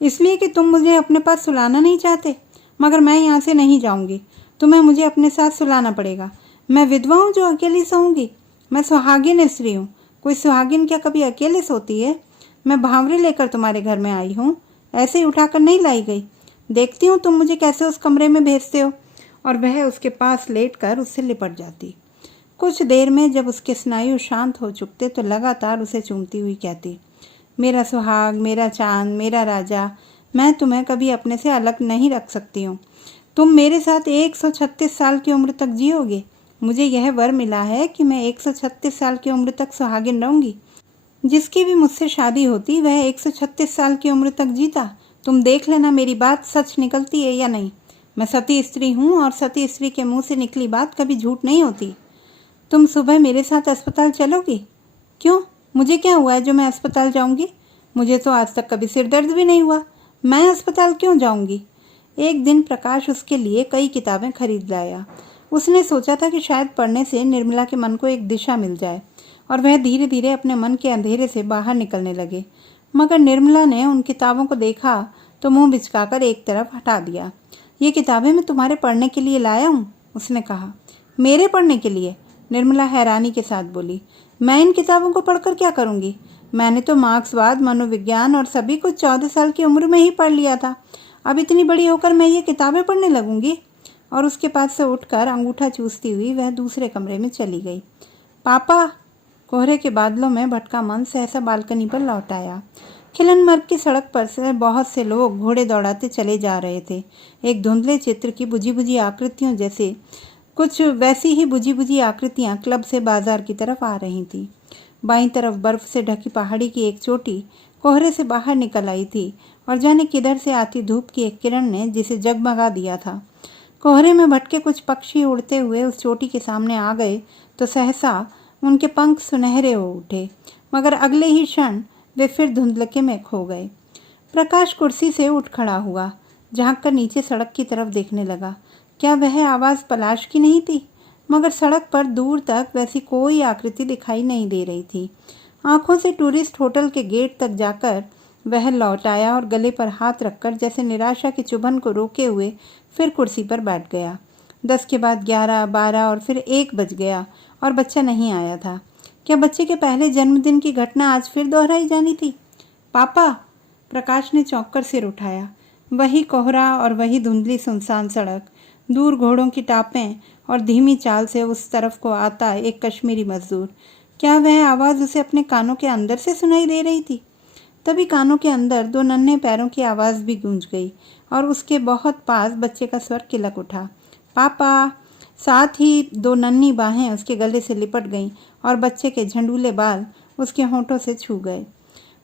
इसलिए कि तुम मुझे अपने पास सुलाना नहीं चाहते। मगर मैं यहाँ से नहीं जाऊँगी, तुम्हें मुझे अपने साथ सुलाना पड़ेगा। मैं विधवा हूँ जो अकेली सोऊंगी? मैं सुहागिन स्त्री हूँ। कोई सुहागिन क्या कभी अकेले सोती है? मैं भांवरे लेकर तुम्हारे घर में आई हूँ, ऐसे ही उठाकर नहीं लाई गई। देखती हूँ तुम मुझे कैसे उस कमरे में भेजते हो। और वह उसके पास लेटकर उससे लिपट जाती। कुछ देर में जब उसके स्नायु शांत हो चुकते तो लगातार उसे चूमती हुई कहती, मेरा सुहाग, मेरा चांद, मेरा राजा, मैं तुम्हें कभी अपने से अलग नहीं रख सकती हूँ। तुम मेरे साथ 136 साल की उम्र तक जियोगे। मुझे यह वर मिला है कि मैं 136 साल की उम्र तक सुहागिन रहूंगी। जिसकी भी मुझसे शादी होती वह 136 साल की उम्र तक जीता। तुम देख लेना मेरी बात सच निकलती है या नहीं। मैं सती स्त्री हूँ और सती स्त्री के मुंह से निकली बात कभी झूठ नहीं होती। तुम सुबह मेरे साथ अस्पताल चलोगी? क्यों? मुझे क्या हुआ है जो मैं अस्पताल जाऊंगी? मुझे तो आज तक कभी सिर दर्द भी नहीं हुआ, मैं अस्पताल क्यों जाऊंगी? एक दिन प्रकाश उसके लिए कई किताबें खरीद लाया। उसने सोचा था कि शायद पढ़ने से निर्मला के मन को एक दिशा मिल जाए और वह धीरे धीरे अपने मन के अंधेरे से बाहर निकलने लगे। मगर निर्मला ने उन किताबों को देखा तो मुंह बिचकाकर एक तरफ हटा दिया। ये किताबें मैं तुम्हारे पढ़ने के लिए लाया हूँ, उसने कहा। मेरे पढ़ने के लिए? निर्मला हैरानी के साथ बोली। मैं इन किताबों को पढ़कर क्या करूँगी? मैंने तो मार्क्सवाद, मनोविज्ञान और सभी कुछ 14 साल की उम्र में ही पढ़ लिया था। अब इतनी बड़ी होकर मैं ये किताबें पढ़ने लगूंगी? और उसके पास से उठकर अंगूठा चूसती हुई वह दूसरे कमरे में चली गई। पापा! कोहरे के बादलों में भटका मन सहसा बालकनी पर लौट आया। खिलनमर्ग की सड़क पर से बहुत से लोग घोड़े दौड़ाते चले जा रहे थे। एक धुंधले चित्र की बुझी बुझी आकृतियों जैसे कुछ वैसी ही बुझी बुझी आकृतियां क्लब से बाजार की तरफ आ रही थीं। बाईं तरफ बर्फ से ढकी पहाड़ी की एक चोटी कोहरे से बाहर निकल आई थी और जाने किधर से आती धूप की एक किरण ने जिसे जगमगा दिया था। कोहरे में भटके कुछ पक्षी उड़ते हुए उस चोटी के सामने आ गए तो सहसा उनके पंख सुनहरे हो उठे, मगर अगले ही क्षण वे फिर धुंधलके में खो गए। प्रकाश कुर्सी से उठ खड़ा हुआ, झांक कर नीचे सड़क की तरफ देखने लगा। क्या वह आवाज़ पलाश की नहीं थी? मगर सड़क पर दूर तक वैसी कोई आकृति दिखाई नहीं दे रही थी। आंखों से टूरिस्ट होटल के गेट तक जाकर वह लौट आया और गले पर हाथ रखकर जैसे निराशा की चुभन को रोके हुए फिर कुर्सी पर बैठ गया। 10 के बाद 11, 12 और फिर 1 बज गया और बच्चा नहीं आया था। क्या बच्चे के पहले जन्मदिन की घटना आज फिर दोहराई जानी थी? पापा! प्रकाश ने चौंक कर सिर उठाया। वही कोहरा और वही धुंधली सुनसान सड़क, दूर घोड़ों की टापें और धीमी चाल से उस तरफ को आता एक कश्मीरी मजदूर। क्या वह आवाज़ उसे अपने कानों के अंदर से सुनाई दे रही थी? तभी कानों के अंदर 2 नन्हे पैरों की आवाज़ भी गूंज गई और उसके बहुत पास बच्चे का स्वर किलक उठा, पापा! साथ ही 2 नन्ही बाहें उसके गले से लिपट गईं और बच्चे के झंडूले बाल उसके होंठों से छू गए।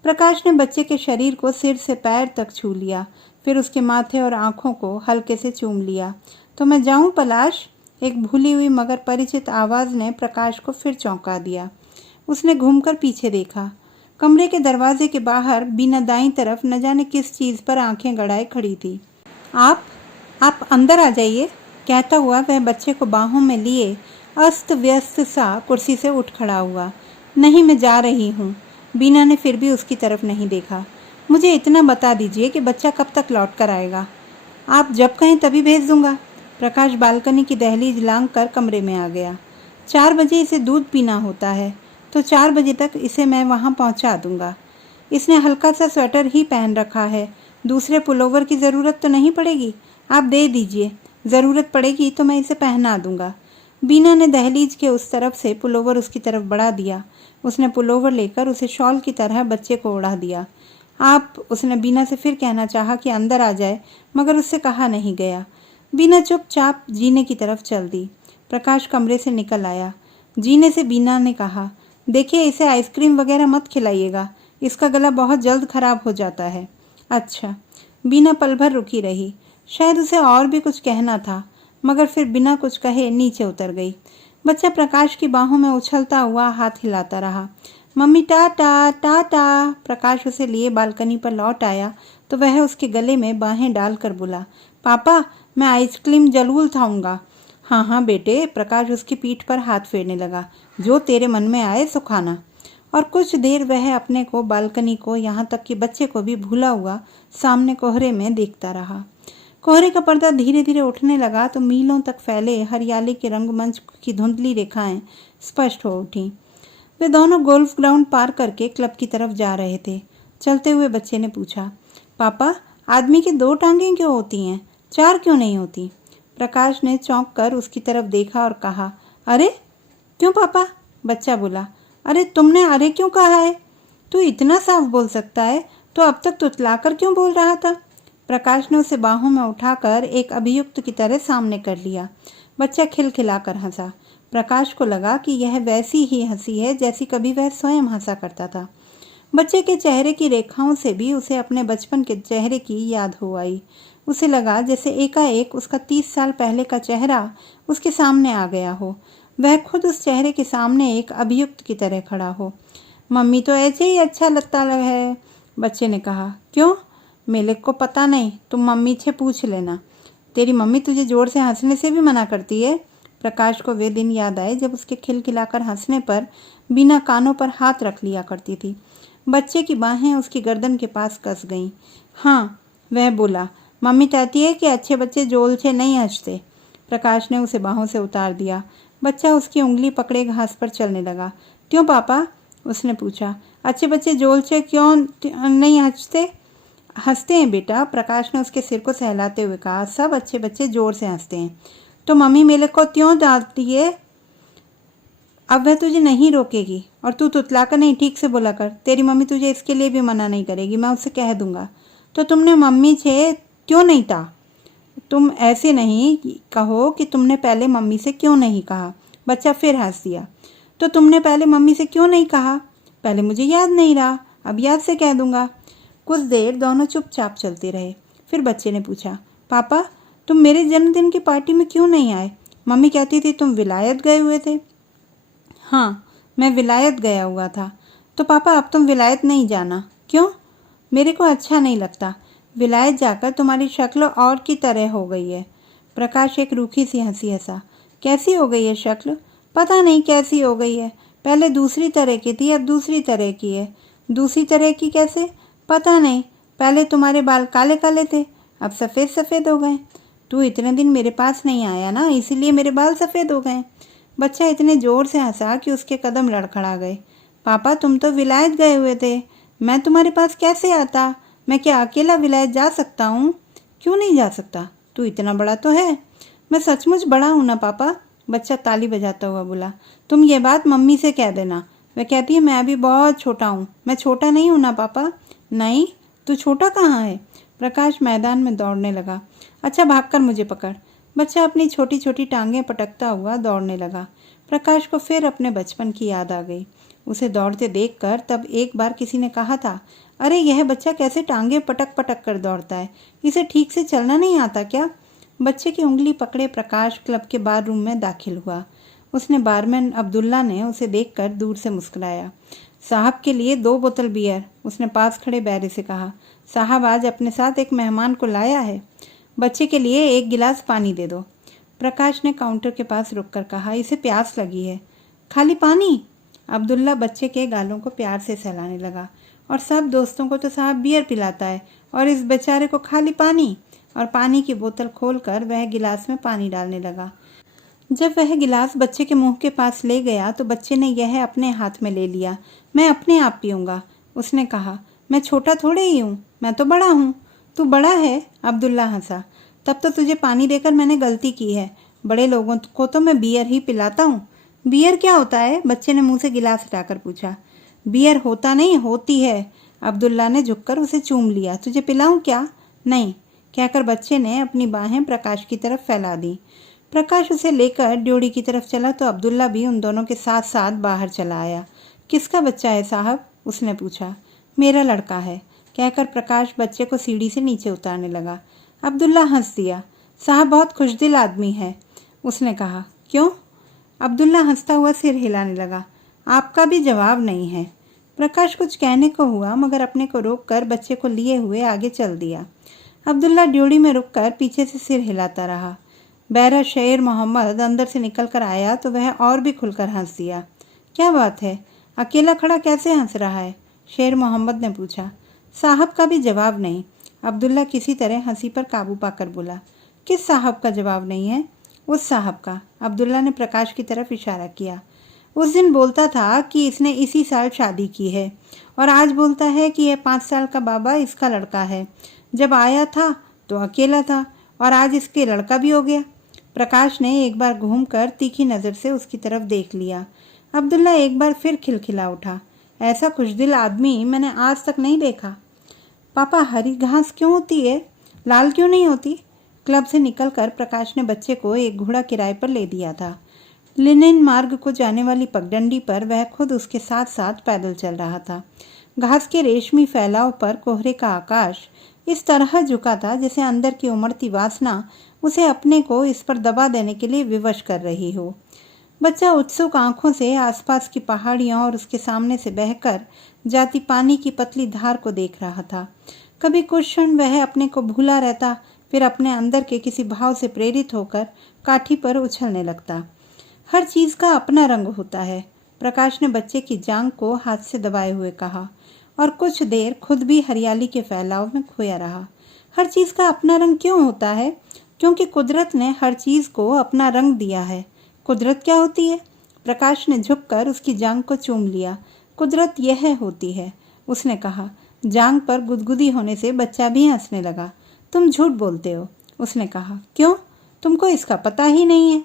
प्रकाश ने बच्चे के शरीर को सिर से पैर तक छू लिया, फिर उसके माथे और आंखों को हल्के से चूम लिया। तो मैं जाऊं पलाश? एक भूली हुई मगर परिचित आवाज़ ने प्रकाश को फिर चौंका दिया। उसने घूमकर पीछे देखा। कमरे के दरवाजे के बाहर बीना दाईं तरफ न जाने किस चीज़ पर आंखें गड़ाए खड़ी थी। आप अंदर आ जाइए, कहता हुआ वह बच्चे को बाहों में लिए अस्त व्यस्त सा कुर्सी से उठ खड़ा हुआ। नहीं, मैं जा रही हूँ। बीना ने फिर भी उसकी तरफ नहीं देखा। मुझे इतना बता दीजिए कि बच्चा कब तक लौट कर आएगा? आप जब कहें तभी भेज दूंगा। प्रकाश बालकनी की दहलीज लांघ कर कमरे में आ गया। 4 बजे इसे दूध पीना होता है, तो 4 बजे तक इसे मैं वहाँ पहुँचा दूंगा। इसने हल्का सा स्वेटर ही पहन रखा है, दूसरे पुलोवर की ज़रूरत तो नहीं पड़ेगी। आप दे दीजिए, ज़रूरत पड़ेगी तो मैं इसे पहना दूंगा। बीना ने दहलीज के उस तरफ से पुलोवर उसकी तरफ बढ़ा दिया। उसने पुलोवर लेकर उसे शॉल की तरह बच्चे को ओढ़ा दिया। आप, उसने बीना से फिर कहना चाहा कि अंदर आ जाए, मगर उससे कहा नहीं गया। बीना चुपचाप जीने की तरफ चल दी। प्रकाश कमरे से निकल आया। जीने से बीना ने कहा, देखिए इसे आइसक्रीम वगैरह मत खिलाइएगा, इसका गला बहुत जल्द खराब हो जाता है। अच्छा। बीना पल भर रुकी रही। शायद उसे और भी कुछ कहना था, मगर फिर बिना कुछ कहे नीचे उतर गई। बच्चा प्रकाश की बाहों में उछलता हुआ हाथ हिलाता रहा। मम्मी टाटा टाटा। प्रकाश उसे लिए बालकनी पर लौट आया तो वह उसके गले में बाहें डालकर बोला, पापा मैं आइसक्रीम जरूर खाऊंगा। हाँ हाँ बेटे, प्रकाश उसकी पीठ पर हाथ फेरने लगा, जो तेरे मन में आए सो खाना। और कुछ देर वह अपने को, बालकनी को, यहाँ तक कि बच्चे को भी भूला हुआ सामने कोहरे में देखता रहा। कोहरे का पर्दा धीरे धीरे उठने लगा तो मीलों तक फैले हरियाली के रंगमंच की धुंधली रेखाएं स्पष्ट हो उठी। वे दोनों गोल्फ ग्राउंड पार करके क्लब की तरफ जा रहे थे। चलते हुए बच्चे ने पूछा, पापा आदमी की 2 टांगें क्यों होती हैं, 4 क्यों नहीं होती? प्रकाश ने चौंक कर उसकी तरफ देखा और कहा, अरे क्यों पापा? बच्चा बोला, अरे तुमने अरे क्यों कहा है? तू इतना साफ बोल सकता है तो अब तक तुतलाकर क्यों बोल रहा था? प्रकाश ने उसे बाहों में उठाकर एक अभियुक्त की तरह सामने कर लिया। बच्चा खिलखिलाकर हंसा। प्रकाश को लगा कि यह वैसी ही हंसी है जैसी कभी वह स्वयं हंसा करता था। बच्चे के चेहरे की रेखाओं से भी उसे अपने बचपन के चेहरे की याद हो आई। उसे लगा जैसे एकाएक उसका 30 साल पहले का चेहरा उसके सामने आ गया हो। वह खुद उस चेहरे के सामने एक अभियुक्त की तरह खड़ा हो। मम्मी तो ऐसे ही अच्छा लगता है, बच्चे ने कहा। क्यों? मेले को पता नहीं, तुम मम्मी से पूछ लेना। तेरी मम्मी तुझे जोर से हंसने से भी मना करती है। प्रकाश को वे दिन याद आए जब उसके खिलखिलाकर हंसने पर बिना कानों पर हाथ रख लिया करती थी। बच्चे की बाहें उसकी गर्दन के पास कस गईं। हाँ, वह बोला, मम्मी कहती है कि अच्छे बच्चे जोर से नहीं हंसते। प्रकाश ने उसे बाहों से उतार दिया। बच्चा उसकी उंगली पकड़े घास पर चलने लगा। क्यों पापा? उसने पूछा। अच्छे बच्चे जोर से क्यों नहीं हंसते? हंसते हैं बेटा, प्रकाश ने उसके सिर को सहलाते हुए कहा। सब अच्छे बच्चे जोर से हंसते हैं। तो मम्मी मेले को क्यों डांटती है? अब वह तुझे नहीं रोकेगी और तू तुतलाकर नहीं, ठीक से बोला कर। तेरी मम्मी तुझे इसके लिए भी मना नहीं करेगी, मैं उससे कह दूंगा। तो तुमने मम्मी से क्यों नहीं कहा? तुम ऐसे नहीं कहो कि तुमने पहले मम्मी से क्यों नहीं कहा। बच्चा फिर हंस दिया। तो तुमने पहले मम्मी से क्यों नहीं कहा? पहले मुझे याद नहीं रहा, अब याद से कह दूंगा। कुछ देर दोनों चुपचाप चलते रहे। फिर बच्चे ने पूछा, पापा तुम मेरे जन्मदिन की पार्टी में क्यों नहीं आए? मम्मी कहती थी तुम विलायत गए हुए थे। हाँ, मैं विलायत गया हुआ था। तो पापा अब तुम विलायत नहीं जाना। क्यों? मेरे को अच्छा नहीं लगता। विलायत जाकर तुम्हारी शक्ल और की तरह हो गई है। प्रकाश एक रूखी सी हंसी हंसा। कैसी हो गई है शक्ल? पता नहीं कैसी हो गई है। पहले दूसरी तरह की थी, अब दूसरी तरह की है। दूसरी तरह की कैसे? पता नहीं। पहले तुम्हारे बाल काले काले थे, अब सफ़ेद सफ़ेद हो गए। तू इतने दिन मेरे पास नहीं आया ना, इसीलिए मेरे बाल सफ़ेद हो गए। बच्चा इतने ज़ोर से हंसा कि उसके कदम लड़खड़ा गए। पापा तुम तो विलायत गए हुए थे, मैं तुम्हारे पास कैसे आता? मैं क्या अकेला विलायत जा सकता हूँ? क्यों नहीं जा सकता? तू इतना बड़ा तो है। मैं सचमुच बड़ा हूँ ना पापा? बच्चा ताली बजाता हुआ बोला। तुम ये बात मम्मी से कह देना, वह कहती है मैं अभी बहुत छोटा हूँ। मैं छोटा नहीं हूँ ना पापा? नहीं, तू छोटा कहाँ है? प्रकाश मैदान में दौड़ने लगा। अच्छा भागकर मुझे पकड़। बच्चा अपनी छोटी छोटी टांगें पटकता हुआ दौड़ने लगा। प्रकाश को फिर अपने बचपन की याद आ गई। उसे दौड़ते देखकर तब एक बार किसी ने कहा था, अरे यह बच्चा कैसे टांगे पटक पटक कर दौड़ता है, इसे ठीक से चलना नहीं आता क्या? बच्चे की उंगली पकड़े प्रकाश क्लब के बार रूम में दाखिल हुआ। उसने बारमैन अब्दुल्ला ने उसे देखकर दूर से मुस्कुराया। साहब के लिए 2 बोतल बियर, उसने पास खड़े बैरे से कहा। साहब आज अपने साथ एक मेहमान को लाया है। बच्चे के लिए 1 गिलास पानी दे दो। प्रकाश ने काउंटर के पास रुककर कहा, इसे प्यास लगी है। खाली पानी? अब्दुल्ला बच्चे के गालों को प्यार से सहलाने लगा। और सब दोस्तों को तो साहब बियर पिलाता है और इस बेचारे को खाली पानी? और पानी की बोतल खोलकर वह गिलास में पानी डालने लगा। जब वह गिलास बच्चे के मुंह के पास ले गया तो बच्चे ने यह अपने हाथ में ले लिया। मैं अपने आप पीऊँगा, उसने कहा। मैं छोटा थोड़े ही हूँ, मैं तो बड़ा हूँ। तू बड़ा है? अब्दुल्ला हंसा। तब तो तुझे पानी देकर मैंने गलती की है। बड़े लोगों को तो मैं बियर ही पिलाता हूँ। बियर क्या होता है? बच्चे ने मुंह से गिलास हटाकर पूछा। बियर होता नहीं, होती है। अब्दुल्ला ने झुककर उसे चूम लिया। तुझे पिलाऊं क्या? नहीं, कहकर बच्चे ने अपनी बाहें प्रकाश की तरफ फैला दी। प्रकाश उसे लेकर ड्योढ़ी की तरफ चला तो अब्दुल्ला भी उन दोनों के साथ साथ बाहर चला आया। किसका बच्चा है साहब? उसने पूछा। मेरा लड़का है, कहकर प्रकाश बच्चे को सीढ़ी से नीचे उतारने लगा। अब्दुल्ला हंस दिया। साहब बहुत खुशदिल आदमी है, उसने कहा। क्यों? अब्दुल्ला हंसता हुआ सिर हिलाने लगा। आपका भी जवाब नहीं है। प्रकाश कुछ कहने को हुआ मगर अपने को रोककर बच्चे को लिए हुए आगे चल दिया। अब्दुल्ला ड्योढ़ी में रुककर पीछे से सिर हिलाता रहा। बैरा शेर मोहम्मद अंदर से निकल कर आया तो वह और भी खुलकर हंस दिया। क्या बात है, अकेला खड़ा कैसे हंस रहा है? शेर मोहम्मद ने पूछा। साहब का भी जवाब नहीं। अब्दुल्ला किसी तरह हंसी पर काबू पाकर बोला। किस साहब का जवाब नहीं है? उस साहब का। अब्दुल्ला ने प्रकाश की तरफ इशारा किया। उस दिन बोलता था कि इसने इसी साल शादी की है और आज बोलता है कि यह 5 साल का बाबा इसका लड़का है। जब आया था तो अकेला था और आज इसके लड़का भी हो गया। प्रकाश ने एक बार घूमकर तीखी नज़र से उसकी तरफ देख लिया। अब्दुल्ला एक बार फिर खिलखिला उठा। ऐसा खुशदिल आदमी मैंने आज तक नहीं देखा। पापा, हरी घास क्यों होती है, लाल क्यों नहीं होती? क्लब से निकलकर प्रकाश ने बच्चे को एक घोड़ा किराए पर ले दिया था। लेनिन मार्ग को जाने वाली पगडंडी पर वह खुद उसके साथ साथ पैदल चल रहा था। घास के रेशमी फैलाव पर कोहरे का आकाश इस तरह झुका था जैसे अंदर की उमड़ती वासना उसे अपने को इस पर दबा देने के लिए विवश कर रही हो। बच्चा उत्सुक आंखों से आसपास की पहाड़ियों और उसके सामने से बहकर जाती पानी की पतली धार को देख रहा था। कभी कुछ क्षण वह अपने को भूला रहता, फिर अपने अंदर के किसी भाव से प्रेरित होकर काठी पर उछलने लगता। हर चीज़ का अपना रंग होता है, प्रकाश ने बच्चे की जांघ को हाथ से दबाए हुए कहा और कुछ देर खुद भी हरियाली के फैलाव में खोया रहा। हर चीज़ का अपना रंग क्यों होता है? क्योंकि कुदरत ने हर चीज़ को अपना रंग दिया है। कुदरत क्या होती है? प्रकाश ने झुककर उसकी जांघ को चूम लिया। कुदरत यह होती है, उसने कहा। जांघ पर गुदगुदी होने से बच्चा भी हंसने लगा। तुम झूठ बोलते हो, उसने कहा। क्यों? तुमको इसका पता ही नहीं है।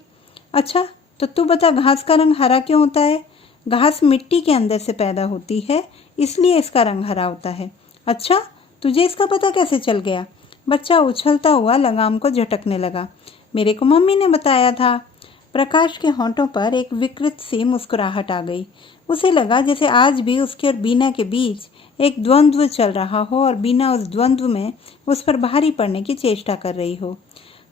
अच्छा तो तू बता, घास का रंग हरा क्यों होता है? घास मिट्टी के अंदर से पैदा होती है, इसलिए इसका रंग हरा होता है। अच्छा, तुझे इसका पता कैसे चल गया? बच्चा उछलता हुआ लगाम को झटकने लगा। मेरे को मम्मी ने बताया था। प्रकाश के होंठों पर एक विकृत सी मुस्कुराहट आ गई। उसे लगा जैसे आज भी उसके और बीना के बीच एक द्वंद्व चल रहा हो और बीना उस द्वंद्व में उस पर भारी पड़ने की चेष्टा कर रही हो।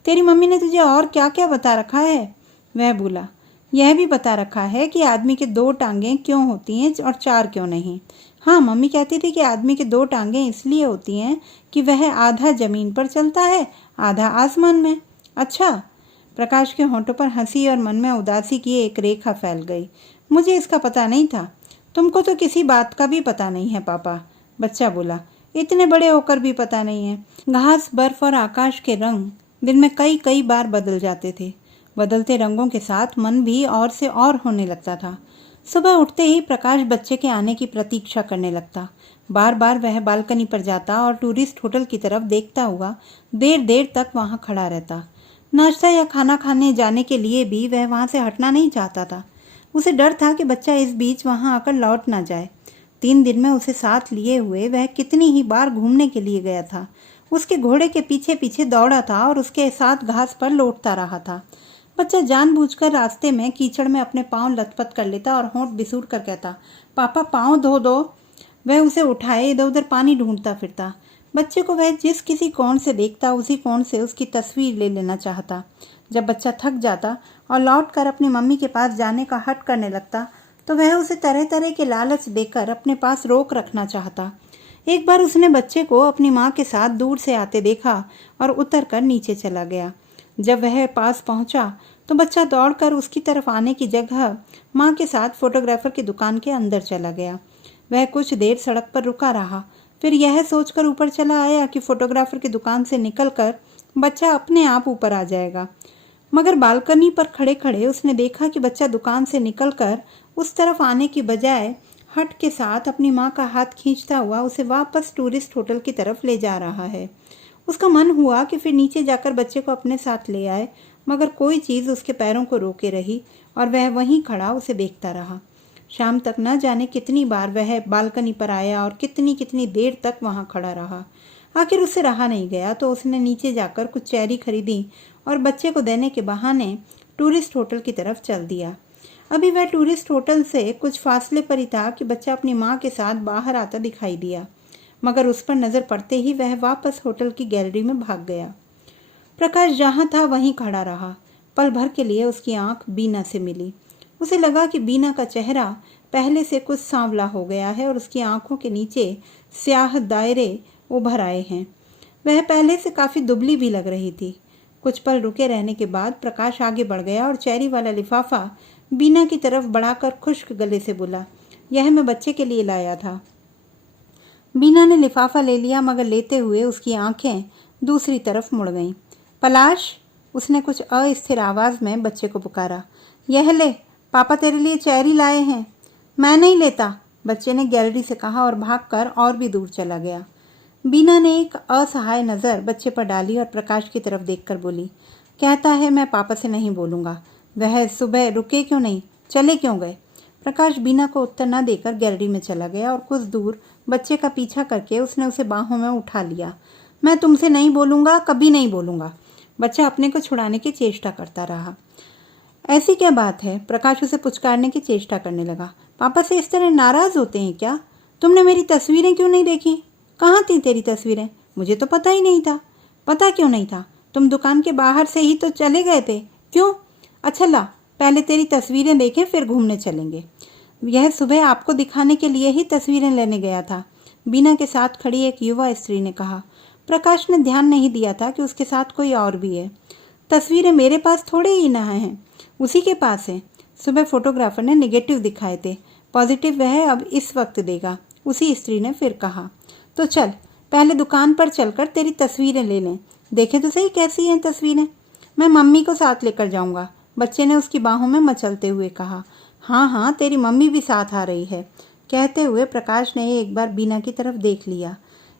तेरी मम्मी ने तुझे और क्या क्या बता रखा है? वह बोला। यह भी बता रखा है कि आदमी के 2 टांगें क्यों होती हैं और 4 क्यों नहीं। हाँ, मम्मी कहती थी कि आदमी के 2 टांगें इसलिए होती हैं कि वह आधा जमीन पर चलता है, आधा आसमान में। अच्छा। प्रकाश के होंठों पर हंसी और मन में उदासी की एक रेखा फैल गई। मुझे इसका पता नहीं था। तुमको तो किसी बात का भी पता नहीं है पापा, बच्चा बोला। इतने बड़े होकर भी पता नहीं है। घास, बर्फ और आकाश के रंग दिन में कई कई बार बदल जाते थे। बदलते रंगों के साथ मन भी और से और होने लगता था। सुबह उठते ही प्रकाश बच्चे के आने की प्रतीक्षा करने लगता। बार बार वह बालकनी पर जाता और टूरिस्ट होटल की तरफ देखता हुआ देर देर तक वहां खड़ा रहता। नाश्ता या खाना खाने जाने के लिए भी वह वहां से हटना नहीं चाहता था। उसे डर था कि बच्चा इस बीच वहां आकर लौट ना जाए। 3 दिन में उसे साथ लिए हुए वह कितनी ही बार घूमने के लिए गया था। उसके घोड़े के पीछे पीछे दौड़ा था और उसके साथ घास पर लौटता रहा था। बच्चा जानबूझकर रास्ते में कीचड़ में अपने पांव लथपथ कर लेता और होंठ बिसूर कर कहता, पापा पांव धो दो। वह उसे उठाए इधर उधर पानी ढूंढता फिरता। बच्चे को वह जिस किसी कोण से देखता उसी कोण से उसकी तस्वीर ले लेना चाहता। जब बच्चा थक जाता और लौटकर अपनी मम्मी के पास जाने का हट करने लगता तो वह उसे तरह तरह के लालच देकर अपने पास रोक रखना चाहता। एक बार उसने बच्चे को अपनी माँ के साथ दूर से आते देखा और उतर कर नीचे चला गया। जब वह पास पहुंचा तो बच्चा दौड़कर उसकी तरफ आने की जगह माँ के साथ फोटोग्राफर की दुकान के अंदर चला गया। वह कुछ देर सड़क पर रुका रहा, फिर यह सोचकर ऊपर चला आया कि फोटोग्राफर की दुकान से निकलकर बच्चा अपने आप ऊपर आ जाएगा। मगर बालकनी पर खड़े खड़े उसने देखा कि बच्चा दुकान से निकलकर उस तरफ आने की बजाय हट के साथ अपनी माँ का हाथ खींचता हुआ उसे वापस टूरिस्ट होटल की तरफ ले जा रहा है। उसका मन हुआ कि फिर नीचे जाकर बच्चे को अपने साथ ले आए, मगर कोई चीज़ उसके पैरों को रोके रही और वह वहीं खड़ा उसे देखता रहा। शाम तक न जाने कितनी बार वह बालकनी पर आया और कितनी कितनी देर तक वहाँ खड़ा रहा। आखिर उससे रहा नहीं गया तो उसने नीचे जाकर कुछ चेरी खरीदी और बच्चे को देने के बहाने टूरिस्ट होटल की तरफ चल दिया। अभी वह टूरिस्ट होटल से कुछ फासले पर ही था कि बच्चा अपनी माँ के साथ बाहर आता दिखाई दिया, मगर उस पर नज़र पड़ते ही वह वापस होटल की गैलरी में भाग गया। प्रकाश जहाँ था वहीं खड़ा रहा। पल भर के लिए उसकी आंख बीना से मिली। उसे लगा कि बीना का चेहरा पहले से कुछ सांवला हो गया है और उसकी आंखों के नीचे स्याह दायरे उभर आए हैं। वह पहले से काफ़ी दुबली भी लग रही थी। कुछ पल रुके रहने के बाद प्रकाश आगे बढ़ गया और चेरी वाला लिफाफा बीना की तरफ बढ़ाकर खुश्क गले से बोला, यह मैं बच्चे के लिए लाया था। बीना ने लिफाफा ले लिया, मगर लेते हुए उसकी आंखें दूसरी तरफ मुड़ गईं। पलाश, उसने कुछ अस्थिर आवाज़ में बच्चे को पुकारा। यह ले, पापा तेरे लिए चेरी लाए हैं। मैं नहीं लेता, बच्चे ने गैलरी से कहा और भागकर और भी दूर चला गया। बीना ने एक असहाय नज़र बच्चे पर डाली और प्रकाश की तरफ देखकर बोली, कहता है मैं पापा से नहीं बोलूँगा। वह सुबह रुके क्यों नहीं, चले क्यों गए? प्रकाश बीना को उत्तर न देकर गैलरी में चला गया और कुछ दूर बच्चे का पीछा करके उसने उसे बाहों में उठा लिया। मैं तुमसे नहीं बोलूँगा, कभी नहीं बोलूँगा। बच्चा अपने को छुड़ाने की चेष्टा करता रहा। ऐसी क्या बात है? प्रकाश उसे पुचकारने की चेष्टा करने लगा। पापा से इस तरह नाराज़ होते हैं क्या? तुमने मेरी तस्वीरें क्यों नहीं देखी? कहाँ थी तेरी तस्वीरें? मुझे तो पता ही नहीं था। पता क्यों नहीं था? तुम दुकान के बाहर से ही तो चले गए थे। क्यों? अच्छा ला, पहले तेरी तस्वीरें देखें फिर घूमने चलेंगे। यह सुबह आपको दिखाने के लिए ही तस्वीरें लेने गया था, बीना के साथ खड़ी एक युवा स्त्री ने कहा। प्रकाश ने ध्यान नहीं दिया था कि उसके साथ कोई और भी है। तस्वीरें मेरे पास थोड़े ही ना हैं, उसी के पास है। सुबह फोटोग्राफर ने नेगेटिव दिखाए थे, पॉजिटिव वह अब इस वक्त देगा, उसी स्त्री ने फिर कहा। तो चल, पहले दुकान पर चलकर तेरी तस्वीरें ले लें, देखें तो सही कैसी हैं तस्वीरें। मैं मम्मी को साथ लेकर जाऊंगा, बच्चे ने उसकी बाहों में मचलते हुए कहा। हाँ हाँ, तेरी मम्मी भी साथ आ रही है, कहते हुए प्रकाश ने एक बार बीना की तरफ देख लिया।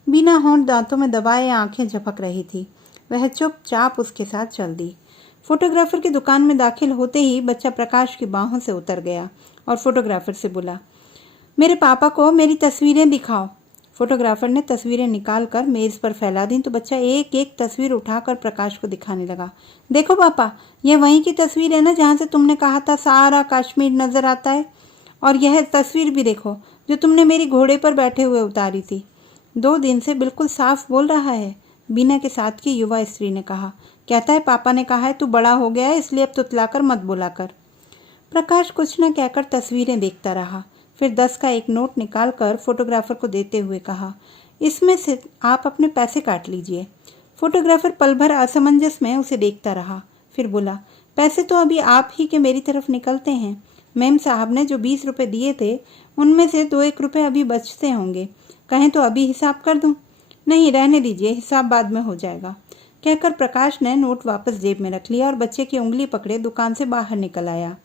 बीना होंठ दांतों में दबाए आंखें झपक रही थी। वह चुपचाप उसके साथ चल दी। फोटोग्राफर की दुकान में दाखिल होते ही बच्चा प्रकाश की बाहों से उतर गया और फोटोग्राफर से बोला, मेरे पापा को मेरी तस्वीरें दिखाओ। फोटोग्राफर ने तस्वीरें निकालकर मेज़ पर फैला दी तो बच्चा एक एक तस्वीर उठाकर प्रकाश को दिखाने लगा। देखो पापा, यह वहीं की तस्वीर है ना जहाँ से तुमने कहा था सारा कश्मीर नज़र आता है। और यह तस्वीर भी देखो जो तुमने मेरी घोड़े पर बैठे हुए उतारी थी। 2 दिन से बिल्कुल साफ बोल रहा है, बीना के साथ की युवा स्त्री ने कहा। कहता है पापा ने कहा है तू बड़ा हो गया है, इसलिए अब तुतलाकर मत बोला कर। प्रकाश कुछ न कहकर तस्वीरें देखता रहा, फिर 10 का एक नोट निकालकर फोटोग्राफर को देते हुए कहा, इसमें से आप अपने पैसे काट लीजिए। फोटोग्राफर पल भर असमंजस में उसे देखता रहा, फिर बोला, पैसे तो अभी आप ही के मेरी तरफ निकलते हैं। मैम साहब ने जो 20 रुपये दिए थे उनमें से 2-1 रुपये अभी बचते होंगे, कहें तो अभी हिसाब कर दूं? नहीं, रहने दीजिए, हिसाब बाद में हो जाएगा, कहकर प्रकाश ने नोट वापस जेब में रख लिया और बच्चे की उंगली पकड़े दुकान से बाहर निकल आया।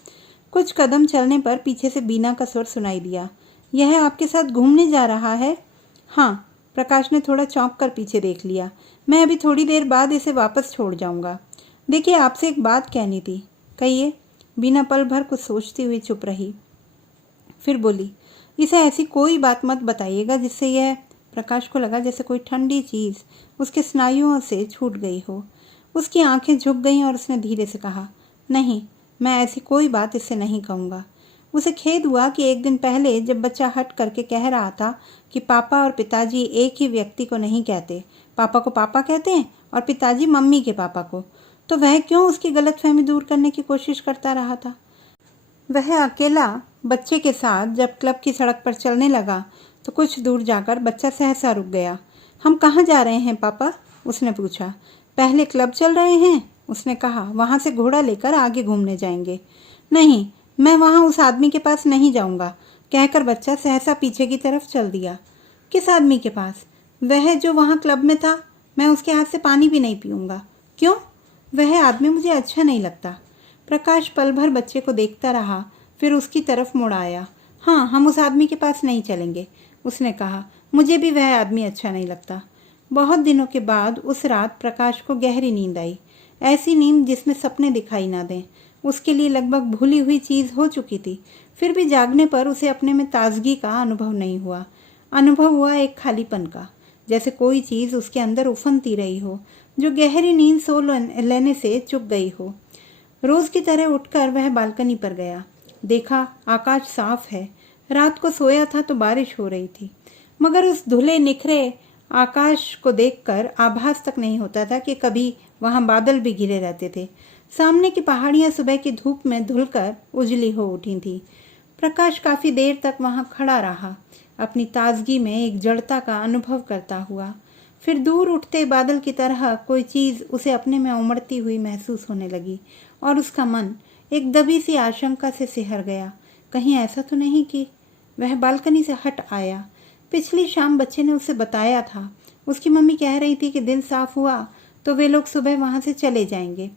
कुछ कदम चलने पर पीछे से बीना का स्वर सुनाई दिया, यह आपके साथ घूमने जा रहा है? हाँ, प्रकाश ने थोड़ा चौंक कर पीछे देख लिया। मैं अभी थोड़ी देर बाद इसे वापस छोड़ जाऊंगा। देखिए, आपसे एक बात कहनी थी। कहिए। बीना पल भर कुछ सोचती हुई चुप रही, फिर बोली, इसे ऐसी कोई बात मत बताइएगा जिससे यह। प्रकाश को लगा जैसे कोई ठंडी चीज़ उसके स्नायुओं से छूट गई हो। उसकी आंखें झुक गईं और उसने धीरे से कहा, नहीं, मैं ऐसी कोई बात इससे नहीं कहूँगा। उसे खेद हुआ कि एक दिन पहले जब बच्चा हट करके कह रहा था कि पापा और पिताजी एक ही व्यक्ति को नहीं कहते, पापा को पापा कहते हैं और पिताजी मम्मी के पापा को, तो वह क्यों उसकी गलतफहमी दूर करने की कोशिश करता रहा था। वह अकेला बच्चे के साथ जब क्लब की सड़क पर चलने लगा तो कुछ दूर जाकर बच्चा सहसा रुक गया। हम कहाँ जा रहे हैं पापा? उसने पूछा। पहले क्लब चल रहे हैं, उसने कहा, वहाँ से घोड़ा लेकर आगे घूमने जाएंगे। नहीं, मैं वहाँ उस आदमी के पास नहीं जाऊँगा, कहकर बच्चा सहसा पीछे की तरफ चल दिया। किस आदमी के पास? वह जो वहाँ क्लब में था। मैं उसके हाथ से पानी भी नहीं पीऊँगा। क्यों? वह आदमी मुझे अच्छा नहीं लगता। प्रकाश पल भर बच्चे को देखता रहा, फिर उसकी तरफ मुड़ आया। हाँ, हम उस आदमी के पास नहीं चलेंगे, उसने कहा। मुझे भी वह आदमी अच्छा नहीं लगता। बहुत दिनों के बाद उस रात प्रकाश को गहरी नींद आई, ऐसी नींद जिसमें सपने दिखाई ना दें। उसके लिए लगभग भूली हुई चीज़ हो चुकी थी। फिर भी जागने पर उसे अपने में ताजगी का अनुभव नहीं हुआ। अनुभव हुआ एक खालीपन का, जैसे कोई चीज़ उसके अंदर उफनती रही हो, जो गहरी नींद सो लेने से चुप गई हो। रोज की तरह उठकर वह बालकनी पर गया। देखा आकाश साफ है। रात को सोया था तो बारिश हो रही थी, मगर उस धुले निखरे आकाश को देखकर आभास तक नहीं होता था कि कभी वहां बादल भी घिरे रहते थे। सामने की पहाड़ियां सुबह की धूप में धुलकर उजली हो उठी थी। प्रकाश काफी देर तक वहां खड़ा रहा, अपनी ताजगी में एक जड़ता का अनुभव करता हुआ। फिर दूर उठते बादल की तरह कोई चीज उसे अपने में उमड़ती हुई महसूस होने लगी और उसका मन एक दबी सी आशंका से सिहर गया। कहीं ऐसा तो नहीं कि वह बालकनी से हट आया। पिछली शाम बच्चे ने उसे बताया था, उसकी मम्मी कह रही थी कि दिन साफ हुआ तो वे लोग सुबह वहां से चले जाएंगे।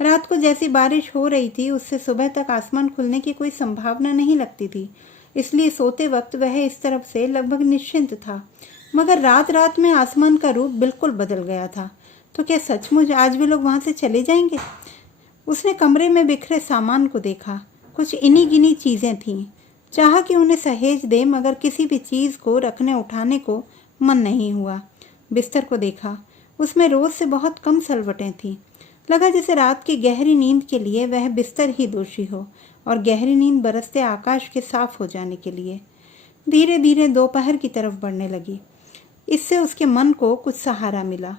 रात को जैसी बारिश हो रही थी उससे सुबह तक आसमान खुलने की कोई संभावना नहीं लगती थी, इसलिए सोते वक्त वह इस तरफ से लगभग निश्चिंत था। मगर रात रात में आसमान का रूप बिल्कुल बदल गया था। तो क्या सचमुच आज भी लोग वहां से चले जाएंगे? उसने कमरे में बिखरे सामान को देखा। कुछ इन्हीं गिनी चीजें थीं। चाहा कि उन्हें सहेज दे, मगर किसी भी चीज को रखने उठाने को मन नहीं हुआ। बिस्तर को देखा, उसमें रोज से बहुत कम सलवटें थीं। लगा जैसे रात की गहरी नींद के लिए वह बिस्तर ही दोषी हो और गहरी नींद बरसते आकाश के साफ हो जाने के लिए। धीरे धीरे दोपहर की तरफ बढ़ने लगी। इससे उसके मन को कुछ सहारा मिला।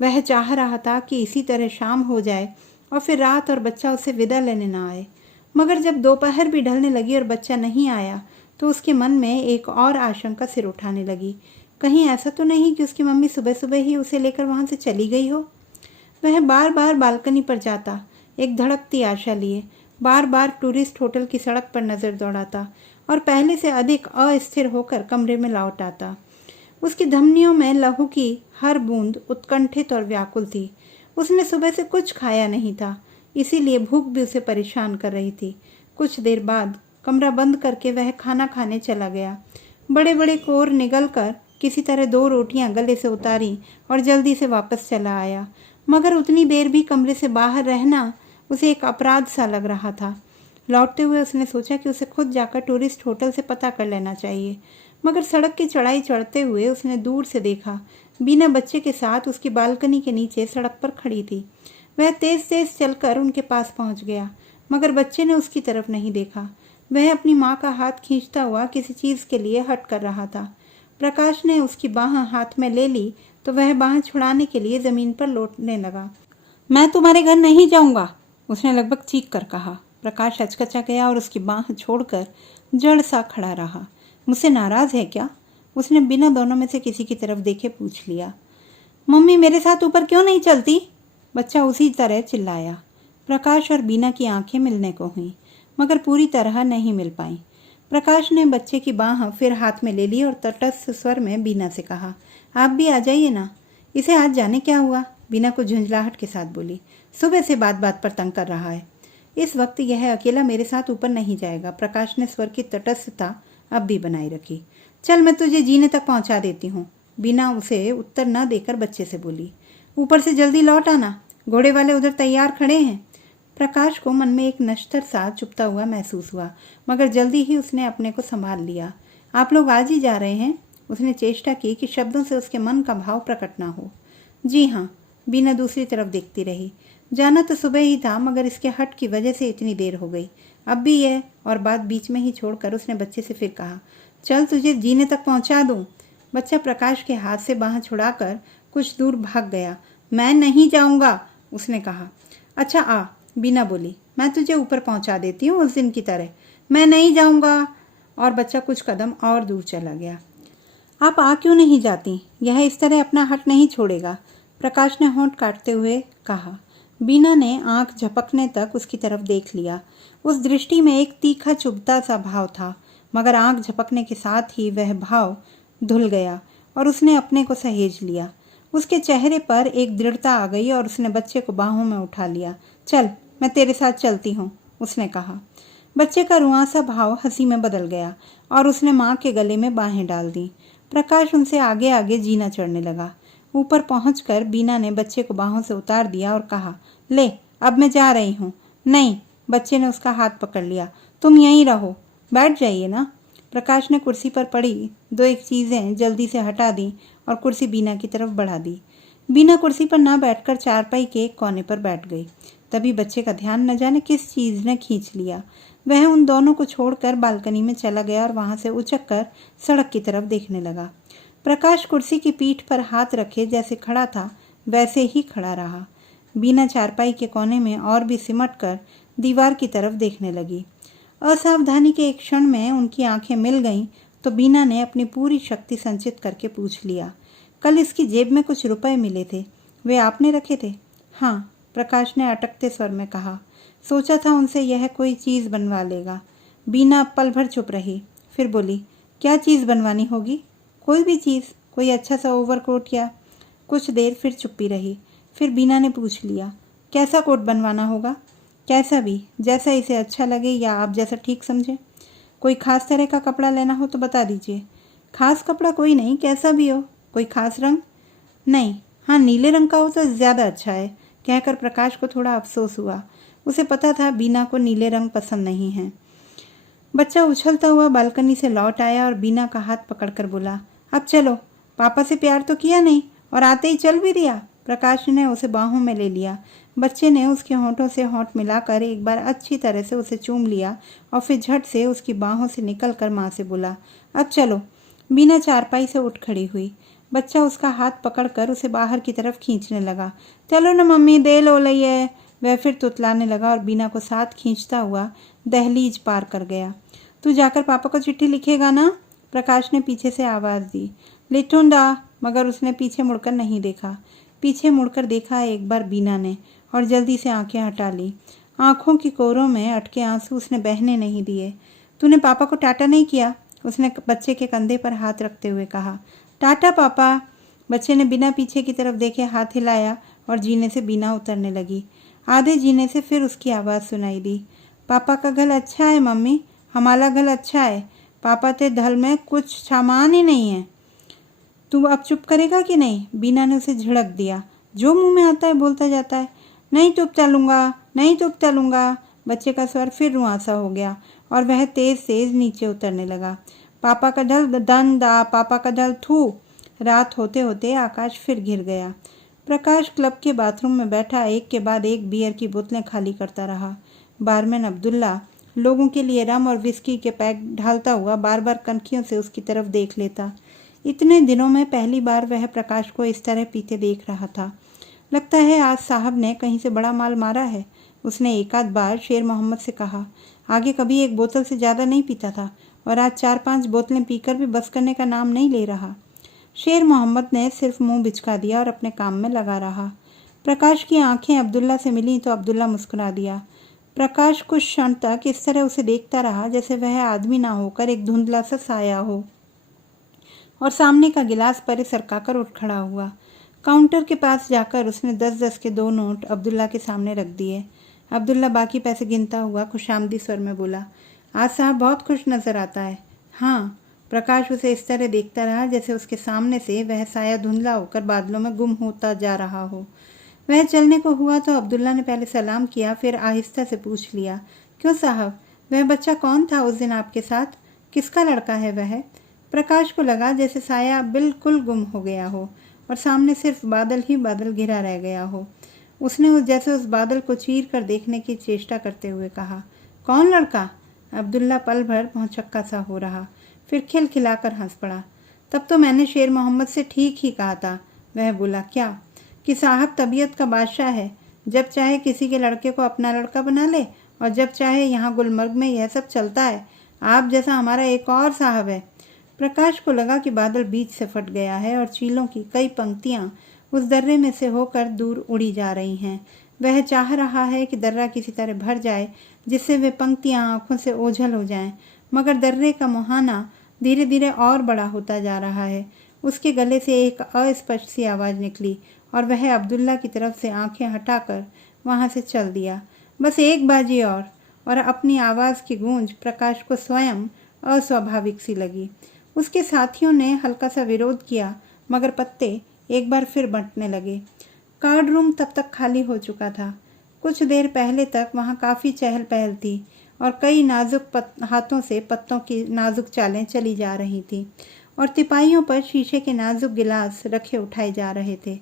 वह चाह रहा था कि इसी तरह शाम हो जाए और फिर रात और बच्चा उसे विदा लेने न आए। मगर जब दोपहर भी ढलने लगी और बच्चा नहीं आया तो उसके मन में एक और आशंका सिर उठाने लगी। कहीं ऐसा तो नहीं कि उसकी मम्मी सुबह सुबह ही उसे लेकर वहां से चली गई हो? वह बार बार बालकनी पर जाता, एक धड़कती आशा लिए, बार बार टूरिस्ट होटल की सड़क पर नजर दौड़ाता और पहले से अधिक अस्थिर होकर कमरे में लौट आता। उसकी धमनियों में लहू की हर बूंद उत्कंठित और व्याकुल थी। उसने सुबह से कुछ खाया नहीं था, इसीलिए भूख भी उसे परेशान कर रही थी। कुछ देर बाद कमरा बंद करके वह खाना खाने चला गया। बड़े बड़े कोर निगल कर किसी तरह 2 रोटियां गले से उतारी और जल्दी से वापस चला आया। मगर उतनी देर भी कमरे से बाहर रहना उसे एक अपराध सा लग रहा था। लौटते हुए उसने सोचा कि उसे खुद जाकर टूरिस्ट होटल से पता कर लेना चाहिए। मगर सड़क की चढ़ाई चढ़ते हुए उसने दूर से देखा बीना बच्चे के साथ उसकी बालकनी के नीचे सड़क पर खड़ी थी। वह तेज तेज चलकर उनके पास पहुंच गया, मगर बच्चे ने उसकी तरफ नहीं देखा। वह अपनी माँ का हाथ खींचता हुआ किसी चीज के लिए हट कर रहा था। प्रकाश ने उसकी बाह हाथ में ले ली तो वह बाह छुड़ाने के लिए जमीन पर लौटने लगा। मैं तुम्हारे घर नहीं जाऊंगा, उसने लगभग चीख कर कहा। प्रकाश हचकचा गया और उसकी बाह छोड़कर जड़ सा खड़ा रहा। मुझसे नाराज है क्या? उसने बिना दोनों में से किसी की तरफ देखे पूछ लिया। मम्मी मेरे साथ ऊपर क्यों नहीं चलती? बच्चा उसी तरह चिल्लाया। प्रकाश और बीना की आंखें मिलने को हुई, मगर पूरी तरह नहीं मिल पाई। प्रकाश ने बच्चे की बाह फिर हाथ में ले ली और तटस्थ स्वर में बीना से कहा, आप भी आ जाइए ना। इसे आज जाने क्या हुआ? बीना को झुंझलाहट के साथ बोली। सुबह से बात बात पर तंग कर रहा है। इस वक्त यह अकेला मेरे साथ ऊपर नहीं जाएगा। प्रकाश ने स्वर की तटस्थता अब भी बनाए रखी। चल मैं तुझे जीने तक पहुंचा देती हूँ। बीना उसे उत्तर न देकर बच्चे से बोली। ऊपर से जल्दी लौट आना, घोड़े वाले उधर तैयार खड़े हैं। प्रकाश को मन में एक नश्तर सा चुभता हुआ महसूस हुआ, मगर जल्दी ही उसने अपने को संभाल लिया। आप लोग आज ही जा रहे हैं? उसने चेष्टा की कि शब्दों से उसके मन का भाव प्रकट ना हो। जी हाँ। बीना दूसरी तरफ देखती रही। जाना तो सुबह ही था, मगर इसके हट की वजह से इतनी देर हो गई। अब भी यह, और बात बीच में ही छोड़कर उसने बच्चे से फिर कहा, चल तुझे जीने तक पहुंचा दूं। बच्चा प्रकाश के हाथ से बाह छुड़ाकर कुछ दूर भाग गया। मैं नहीं जाऊंगा, उसने कहा। अच्छा आ, बीना बोली, मैं तुझे ऊपर पहुंचा देती हूँ उस दिन की तरह। मैं नहीं जाऊंगा। और बच्चा कुछ कदम और दूर चला गया। आप आ क्यों नहीं जाती? यह इस तरह अपना हट नहीं छोड़ेगा, प्रकाश ने होंठ काटते हुए कहा। बीना ने आंख झपकने तक उसकी तरफ देख लिया। उस दृष्टि में एक तीखा चुभता सा भाव था, मगर आंख झपकने के साथ ही वह भाव धुल गया और उसने अपने को सहेज लिया। उसके चेहरे पर एक दृढ़ता आ गई और उसने बच्चे को बाहों में उठा लिया। चल मैं तेरे साथ चलती हूँ, उसने कहा। बच्चे का रुआंसा भाव हंसी में बदल गया और उसने माँ के गले में बाहें डाल दी। प्रकाश उनसे आगे आगे जीना चढ़ने लगा। ऊपर पहुंचकर बीना ने बच्चे को बाहों से उतार दिया और कहा, ले अब मैं जा रही हूँ। नहीं, बच्चे ने उसका हाथ पकड़ लिया। तुम यहीं रहो, बैठ जाइए ना। प्रकाश ने कुर्सी पर पड़ी 2-1 चीज़ें जल्दी से हटा दी और कुर्सी बीना की तरफ बढ़ा दी। बीना कुर्सी पर ना बैठकर चारपाई के एक कोने पर बैठ गई। तभी बच्चे का ध्यान न जाने किस चीज़ ने खींच लिया। वह उन दोनों को छोड़कर बालकनी में चला गया और वहां से उचक कर सड़क की तरफ देखने लगा। प्रकाश कुर्सी की पीठ पर हाथ रखे जैसे खड़ा था वैसे ही खड़ा रहा। बीना चारपाई के कोने में और भी सिमट कर दीवार की तरफ देखने लगी। असावधानी के एक क्षण में उनकी आंखें मिल गईं तो बीना ने अपनी पूरी शक्ति संचित करके पूछ लिया, कल इसकी जेब में कुछ रुपए मिले थे, वे आपने रखे थे? हाँ, प्रकाश ने अटकते स्वर में कहा। सोचा था उनसे यह कोई चीज़ बनवा लेगा। बीना पल भर चुप रही, फिर बोली, क्या चीज़ बनवानी होगी? कोई भी चीज़, कोई अच्छा सा ओवरकोट या। कुछ देर फिर चुप्पी रही। फिर बीना ने पूछ लिया, कैसा कोट बनवाना होगा? कैसा भी, जैसा इसे अच्छा लगे या आप जैसा ठीक समझे। कोई खास तरह का कपड़ा लेना हो तो बता दीजिए। खास कपड़ा कोई नहीं, कैसा भी हो। कोई खास रंग? नहीं, हाँ नीले रंग का हो तो ज़्यादा अच्छा है, कहकर प्रकाश को थोड़ा अफसोस हुआ। उसे पता था बीना को नीले रंग पसंद नहीं है। बच्चा उछलता हुआ बालकनी से लौट आया और बीना का हाथ पकड़कर बोला, अब चलो, पापा से प्यार तो किया नहीं और आते ही चल भी दिया। प्रकाश ने उसे बाहों में ले लिया। बच्चे ने उसके होंठों से होंठ मिलाकर एक बार अच्छी तरह से उसे चूम लिया और फिर झट से उसकी बाहों से निकलकर माँ से बोला, अब चलो। बीना चारपाई से उठ खड़ी हुई। बच्चा उसका हाथ पकड़कर उसे बाहर की तरफ खींचने लगा। चलो ना मम्मी, दे लो लइए। वह फिर तुतलाने लगा और बीना को साथ खींचता हुआ दहलीज पार कर गया। तू जाकर पापा को चिट्ठी लिखेगा ना? प्रकाश ने पीछे से आवाज़ दी। लिखूंगा, मगर उसने पीछे मुड़कर नहीं देखा। पीछे मुड़कर देखा एक बार बीना ने और जल्दी से आंखें हटा ली। आंखों की कोरों में अटके आंसू उसने बहने नहीं दिए। तूने पापा को टाटा नहीं किया? उसने बच्चे के कंधे पर हाथ रखते हुए कहा। टाटा पापा। बच्चे ने बिना पीछे की तरफ देखे हाथ हिलाया और जीने से बीना उतरने लगी। आधे जीने से फिर उसकी आवाज़ सुनाई दी। पापा का घर अच्छा है मम्मी, हमारा घर अच्छा है। पापा ते धल में कुछ सामान ही नहीं है। तू अब चुप करेगा कि नहीं? बीना ने उसे झिड़क दिया। जो मुंह में आता है बोलता जाता है। नहीं चुप चलूंगा, नहीं चुप चलूंगा। बच्चे का स्वर फिर रुआंसा हो गया और वह तेज तेज नीचे उतरने लगा। पापा का ढल दंदा, पापा का ढल थू। रात होते होते आकाश फिर घिर गया। प्रकाश क्लब के बाथरूम में बैठा एक के बाद एक बियर की बोतलें खाली करता रहा। बारमैन अब्दुल्ला लोगों के लिए रम और विस्की के पैक ढालता हुआ बार बार कनखियों से उसकी तरफ देख लेता। इतने दिनों में पहली बार वह प्रकाश को इस तरह पीते देख रहा था। लगता है आज साहब ने कहीं से बड़ा माल मारा है, उसने एक आध बार शेर मोहम्मद से कहा। आगे कभी एक बोतल से ज़्यादा नहीं पीता था और आज 4-5 बोतलें पीकर भी बस करने का नाम नहीं ले रहा। शेर मोहम्मद ने सिर्फ मुंह बिचका दिया और अपने काम में लगा रहा। प्रकाश की आंखें अब्दुल्ला से मिली तो अब्दुल्ला मुस्कुरा दिया। प्रकाश कुछ क्षण तक इस तरह उसे देखता रहा जैसे वह आदमी ना होकर एक धुंधला सा साया हो, और सामने का गिलास परे सरकाकर उठ खड़ा हुआ। काउंटर के पास जाकर उसने 10-10 के 2 नोट अब्दुल्ला के सामने रख दिए। अब्दुल्ला बाकी पैसे गिनता हुआ खुशामदी स्वर में बोला, आज साहब बहुत खुश नजर आता है। हाँ। प्रकाश उसे इस तरह देखता रहा जैसे उसके सामने से वह साया धुंधला होकर बादलों में गुम होता जा रहा हो। वह चलने को हुआ तो अब्दुल्ला ने पहले सलाम किया, फिर आहिस्ता से पूछ लिया, क्यों साहब, वह बच्चा कौन था उस दिन आपके साथ? किसका लड़का है वह? प्रकाश को लगा जैसे साया बिल्कुल गुम हो गया हो और सामने सिर्फ बादल ही बादल घिरा रह गया हो। उसने उस बादल को चीर कर देखने की चेष्टा करते हुए कहा, कौन लड़का? अब्दुल्ला पल भर भौचक्का सा हो रहा, फिर खिलखिलाकर हंस पड़ा। तब तो मैंने शेर मोहम्मद से ठीक ही कहा था। वह बोला, क्या? कि साहब तबीयत का बादशाह है, जब चाहे किसी के लड़के को अपना लड़का बना ले और जब चाहे यहाँ गुलमर्ग में यह सब चलता है। आप जैसा हमारा एक और साहब है। प्रकाश को लगा कि बादल बीच से फट गया है और चीलों की कई पंक्तियाँ उस दर्रे में से होकर दूर उड़ी जा रही हैं। वह चाह रहा है कि दर्रा किसी तरह भर जाए जिससे वे पंक्तियाँ आंखों से ओझल हो जाएं, मगर दर्रे का मुहाना धीरे धीरे और बड़ा होता जा रहा है। उसके गले से एक अस्पष्ट सी आवाज़ निकली और वह अब्दुल्ला की तरफ से आंखें हटाकर वहाँ से चल दिया। बस एक बाजी और अपनी आवाज़ की गूंज प्रकाश को स्वयं अस्वाभाविक सी लगी। उसके साथियों ने हल्का सा विरोध किया, मगर पत्ते एक बार फिर बंटने लगे। कार्ड रूम तब तक खाली हो चुका था। कुछ देर पहले तक वहाँ काफ़ी चहल पहल थी और कई नाजुक हाथों से पत्तों की नाजुक चालें चली जा रही थीं और तिपाहियों पर शीशे के नाजुक गिलास रखे उठाए जा रहे थे।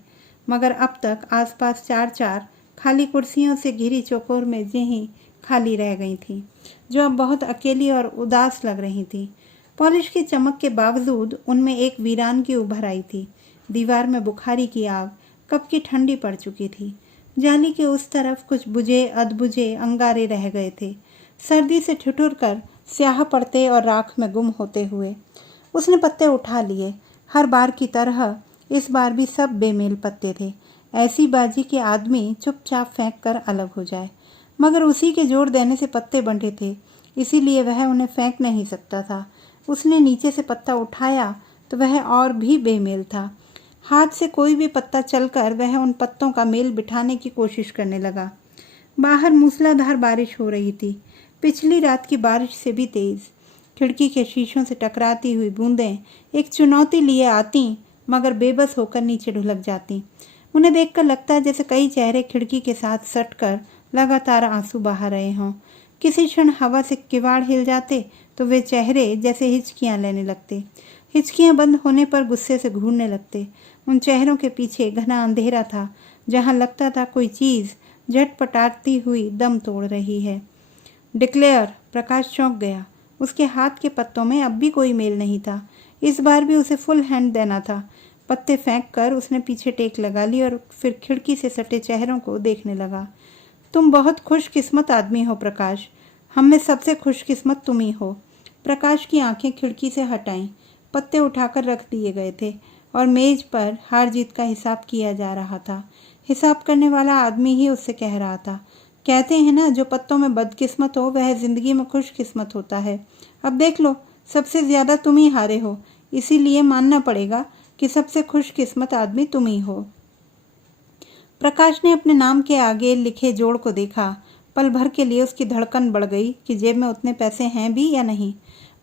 मगर अब तक आसपास 4-4 खाली कुर्सियों से घिरी चौकोर मेजें ही खाली रह गई थीं, जो अब बहुत अकेली और उदास लग रही थीं। पॉलिश की चमक के बावजूद उनमें एक वीरानगी उभर आई थी। दीवार में बुखारी की आग कब की ठंडी पड़ चुकी थी। जाली के उस तरफ कुछ बुझे अधबुझे अंगारे रह गए थे, सर्दी से ठिठुर कर स्याह पड़ते और राख में गुम होते हुए। उसने पत्ते उठा लिए। हर बार की तरह इस बार भी सब बेमेल पत्ते थे। ऐसी बाजी के आदमी चुपचाप फेंक कर अलग हो जाए, मगर उसी के जोर देने से पत्ते बंधे थे, इसीलिए वह उन्हें फेंक नहीं सकता था। उसने नीचे से पत्ता उठाया तो वह और भी बेमेल था। हाथ से कोई भी पत्ता चलकर वह उन पत्तों का मेल बिठाने की कोशिश करने लगा। बाहर मूसलाधार बारिश हो रही थी, पिछली रात की बारिश से भी तेज। खिड़की के शीशों से टकराती हुई बूंदें एक चुनौती लिए आती, मगर बेबस होकर नीचे ढुलक जाती। उन्हें देखकर लगता है जैसे कई चेहरे खिड़की के साथ सटकर लगातार आंसू बहा रहे हों। किसी क्षण हवा से किवाड़ हिल जाते तो वे चेहरे जैसे हिचकियां लेने लगते। हिचकियां बंद होने पर गुस्से से घूरने लगते। उन चेहरों के पीछे घना अंधेरा था, जहां लगता था कोई चीज़ झटपटाती हुई दम तोड़ रही है। डिक्लेयर! प्रकाश चौंक गया। उसके हाथ के पत्तों में अब भी कोई मेल नहीं था। इस बार भी उसे फुल हैंड देना था। पत्ते फेंक कर उसने पीछे टेक लगा ली और फिर खिड़की से सटे चेहरों को देखने लगा। तुम बहुत खुशकिस्मत आदमी हो प्रकाश। हम में सबसे खुशकिस्मत तुम ही हो। प्रकाश की आंखें खिड़की से हटाईं। पत्ते उठाकर रख दिए गए थे और मेज पर हार जीत का हिसाब किया जा रहा था। हिसाब करने वाला आदमी ही उससे कह रहा था, कहते हैं ना, जो पत्तों में बदकिस्मत हो वह जिंदगी में खुशकिस्मत होता है। अब देख लो, सबसे ज्यादा तुम ही हारे हो, इसीलिए मानना पड़ेगा कि सबसे खुशकिस्मत आदमी तुम ही हो। प्रकाश ने अपने नाम के आगे लिखे जोड़ को देखा। पल भर के लिए उसकी धड़कन बढ़ गई कि जेब में उतने पैसे हैं भी या नहीं।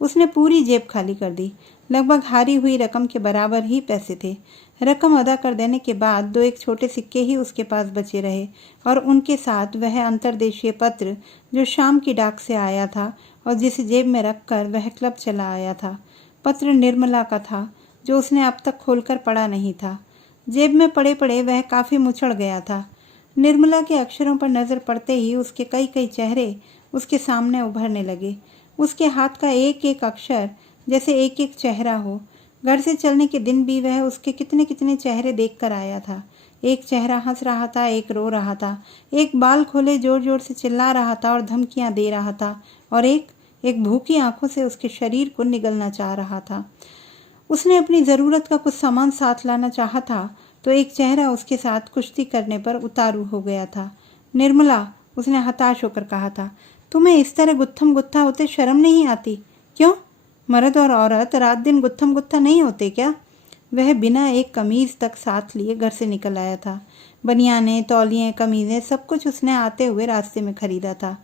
उसने पूरी जेब खाली कर दी। लगभग हारी हुई रकम के बराबर ही पैसे थे। रकम अदा कर देने के बाद 2-1 छोटे सिक्के ही उसके पास बचे रहे और उनके साथ वह अंतर्देशीय पत्र जो शाम की डाक से आया था और जिसे जेब में रखकर वह क्लब चला आया था। पत्र निर्मला का था, जो उसने अब तक खोलकर पढ़ा नहीं था। जेब में पड़े पड़े वह काफ़ी मुचड़ गया था। निर्मला के अक्षरों पर नज़र पड़ते ही उसके कई कई चेहरे उसके सामने उभरने लगे। उसके हाथ का एक एक अक्षर जैसे एक एक चेहरा हो। घर से चलने के दिन भी वह उसके कितने कितने चेहरे देख कर आया था। एक चेहरा हंस रहा था, एक रो रहा था, एक बाल खोले जोर जोर से चिल्ला रहा था और धमकियां दे रहा था, और एक भूखी आंखों से उसके शरीर को निगलना चाह रहा था। उसने अपनी ज़रूरत का कुछ सामान साथ लाना चाहा था तो एक चेहरा उसके साथ कुश्ती करने पर उतारू हो गया था। निर्मला, उसने हताश होकर कहा था, तुम्हें इस तरह गुत्थम गुत्था होते शर्म नहीं आती? क्यों? मर्द और औरत रात दिन गुत्थम गुत्था नहीं होते क्या? वह बिना एक कमीज तक साथ लिए घर से निकल आया था। बनियानें, तौलियाँ, कमीज़ें, सब कुछ उसने आते हुए रास्ते में खरीदा था।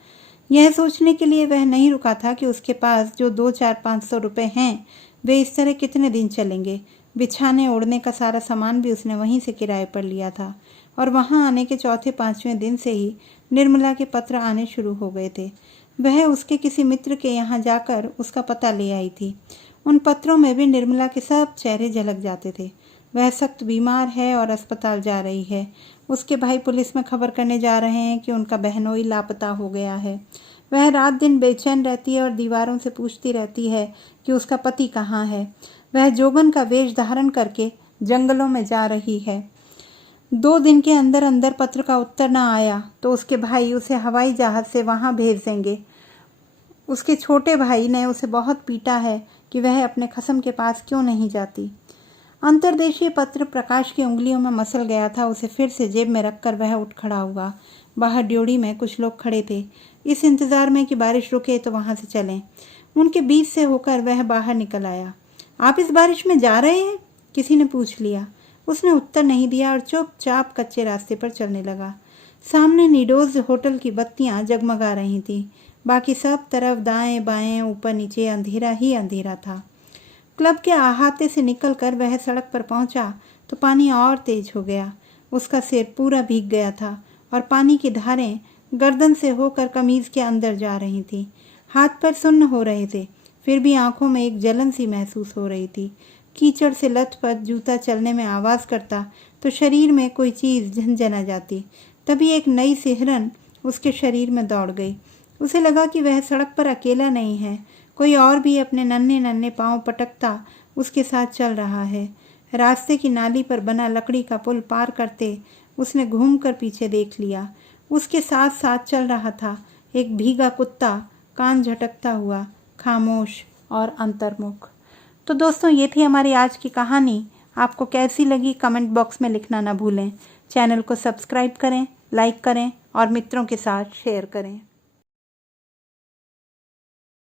यह सोचने के लिए वह नहीं रुका था कि उसके पास जो 200-400-500 रुपये हैं वे इस तरह कितने दिन चलेंगे। बिछाने ओढ़ने का सारा सामान भी उसने वहीं से किराए पर लिया था और वहां आने के 4-5वें दिन से ही निर्मला के पत्र आने शुरू हो गए थे। वह उसके किसी मित्र के यहाँ जाकर उसका पता ले आई थी। उन पत्रों में भी निर्मला के सब चेहरे झलक जाते थे। वह सख्त बीमार है और अस्पताल जा रही है। उसके भाई पुलिस में खबर करने जा रहे हैं कि उनका बहनोई लापता हो गया है। वह रात दिन बेचैन रहती है और दीवारों से पूछती रहती है कि उसका पति कहाँ है। वह जोगन का वेश धारण करके जंगलों में जा रही है। 2 दिन के अंदर अंदर पत्र का उत्तर न आया तो उसके भाई उसे हवाई जहाज से वहां भेज देंगे। उसके छोटे भाई ने उसे बहुत पीटा है कि वह अपने खसम के पास क्यों नहीं जाती। अंतर्देशीय पत्र प्रकाश की उंगलियों में मसल गया था। उसे फिर से जेब में रखकर वह उठ खड़ा हुआ। बाहर ड्योढ़ी में कुछ लोग खड़े थे, इस इंतजार में कि बारिश रुके तो वहां से चलें। उनके बीच से होकर वह बाहर निकल आया। आप इस बारिश में जा रहे हैं? किसी ने पूछ लिया। उसने उत्तर नहीं दिया और चुपचाप कच्चे रास्ते पर चलने लगा। सामने नीडोज होटल की बत्तियां जगमगा रही थीं। बाकी सब तरफ दाएं बाएं ऊपर नीचे अंधेरा ही अंधेरा था। क्लब के अहाते से निकलकर वह सड़क पर पहुंचा तो पानी और तेज हो गया। उसका सिर पूरा भीग गया था और पानी की धारें गर्दन से होकर कमीज के अंदर जा रही थी। हाथ पैर सुन्न हो रहे थे, फिर भी आंखों में एक जलन सी महसूस हो रही थी। कीचड़ से लथपथ जूता चलने में आवाज़ करता तो शरीर में कोई चीज़ झंझना जाती। तभी एक नई सिहरन उसके शरीर में दौड़ गई। उसे लगा कि वह सड़क पर अकेला नहीं है, कोई और भी अपने नन्हे नन्हे पांव पटकता उसके साथ चल रहा है। रास्ते की नाली पर बना लकड़ी का पुल पार करते उसने घूमकर पीछे देख लिया। उसके साथ साथ चल रहा था एक भीगा कुत्ता, कान झटकता हुआ, खामोश और अंतर्मुख। तो दोस्तों, ये थी हमारी आज की कहानी। आपको कैसी लगी कमेंट बॉक्स में लिखना ना भूलें। चैनल को सब्सक्राइब करें, लाइक करें और मित्रों के साथ शेयर करें।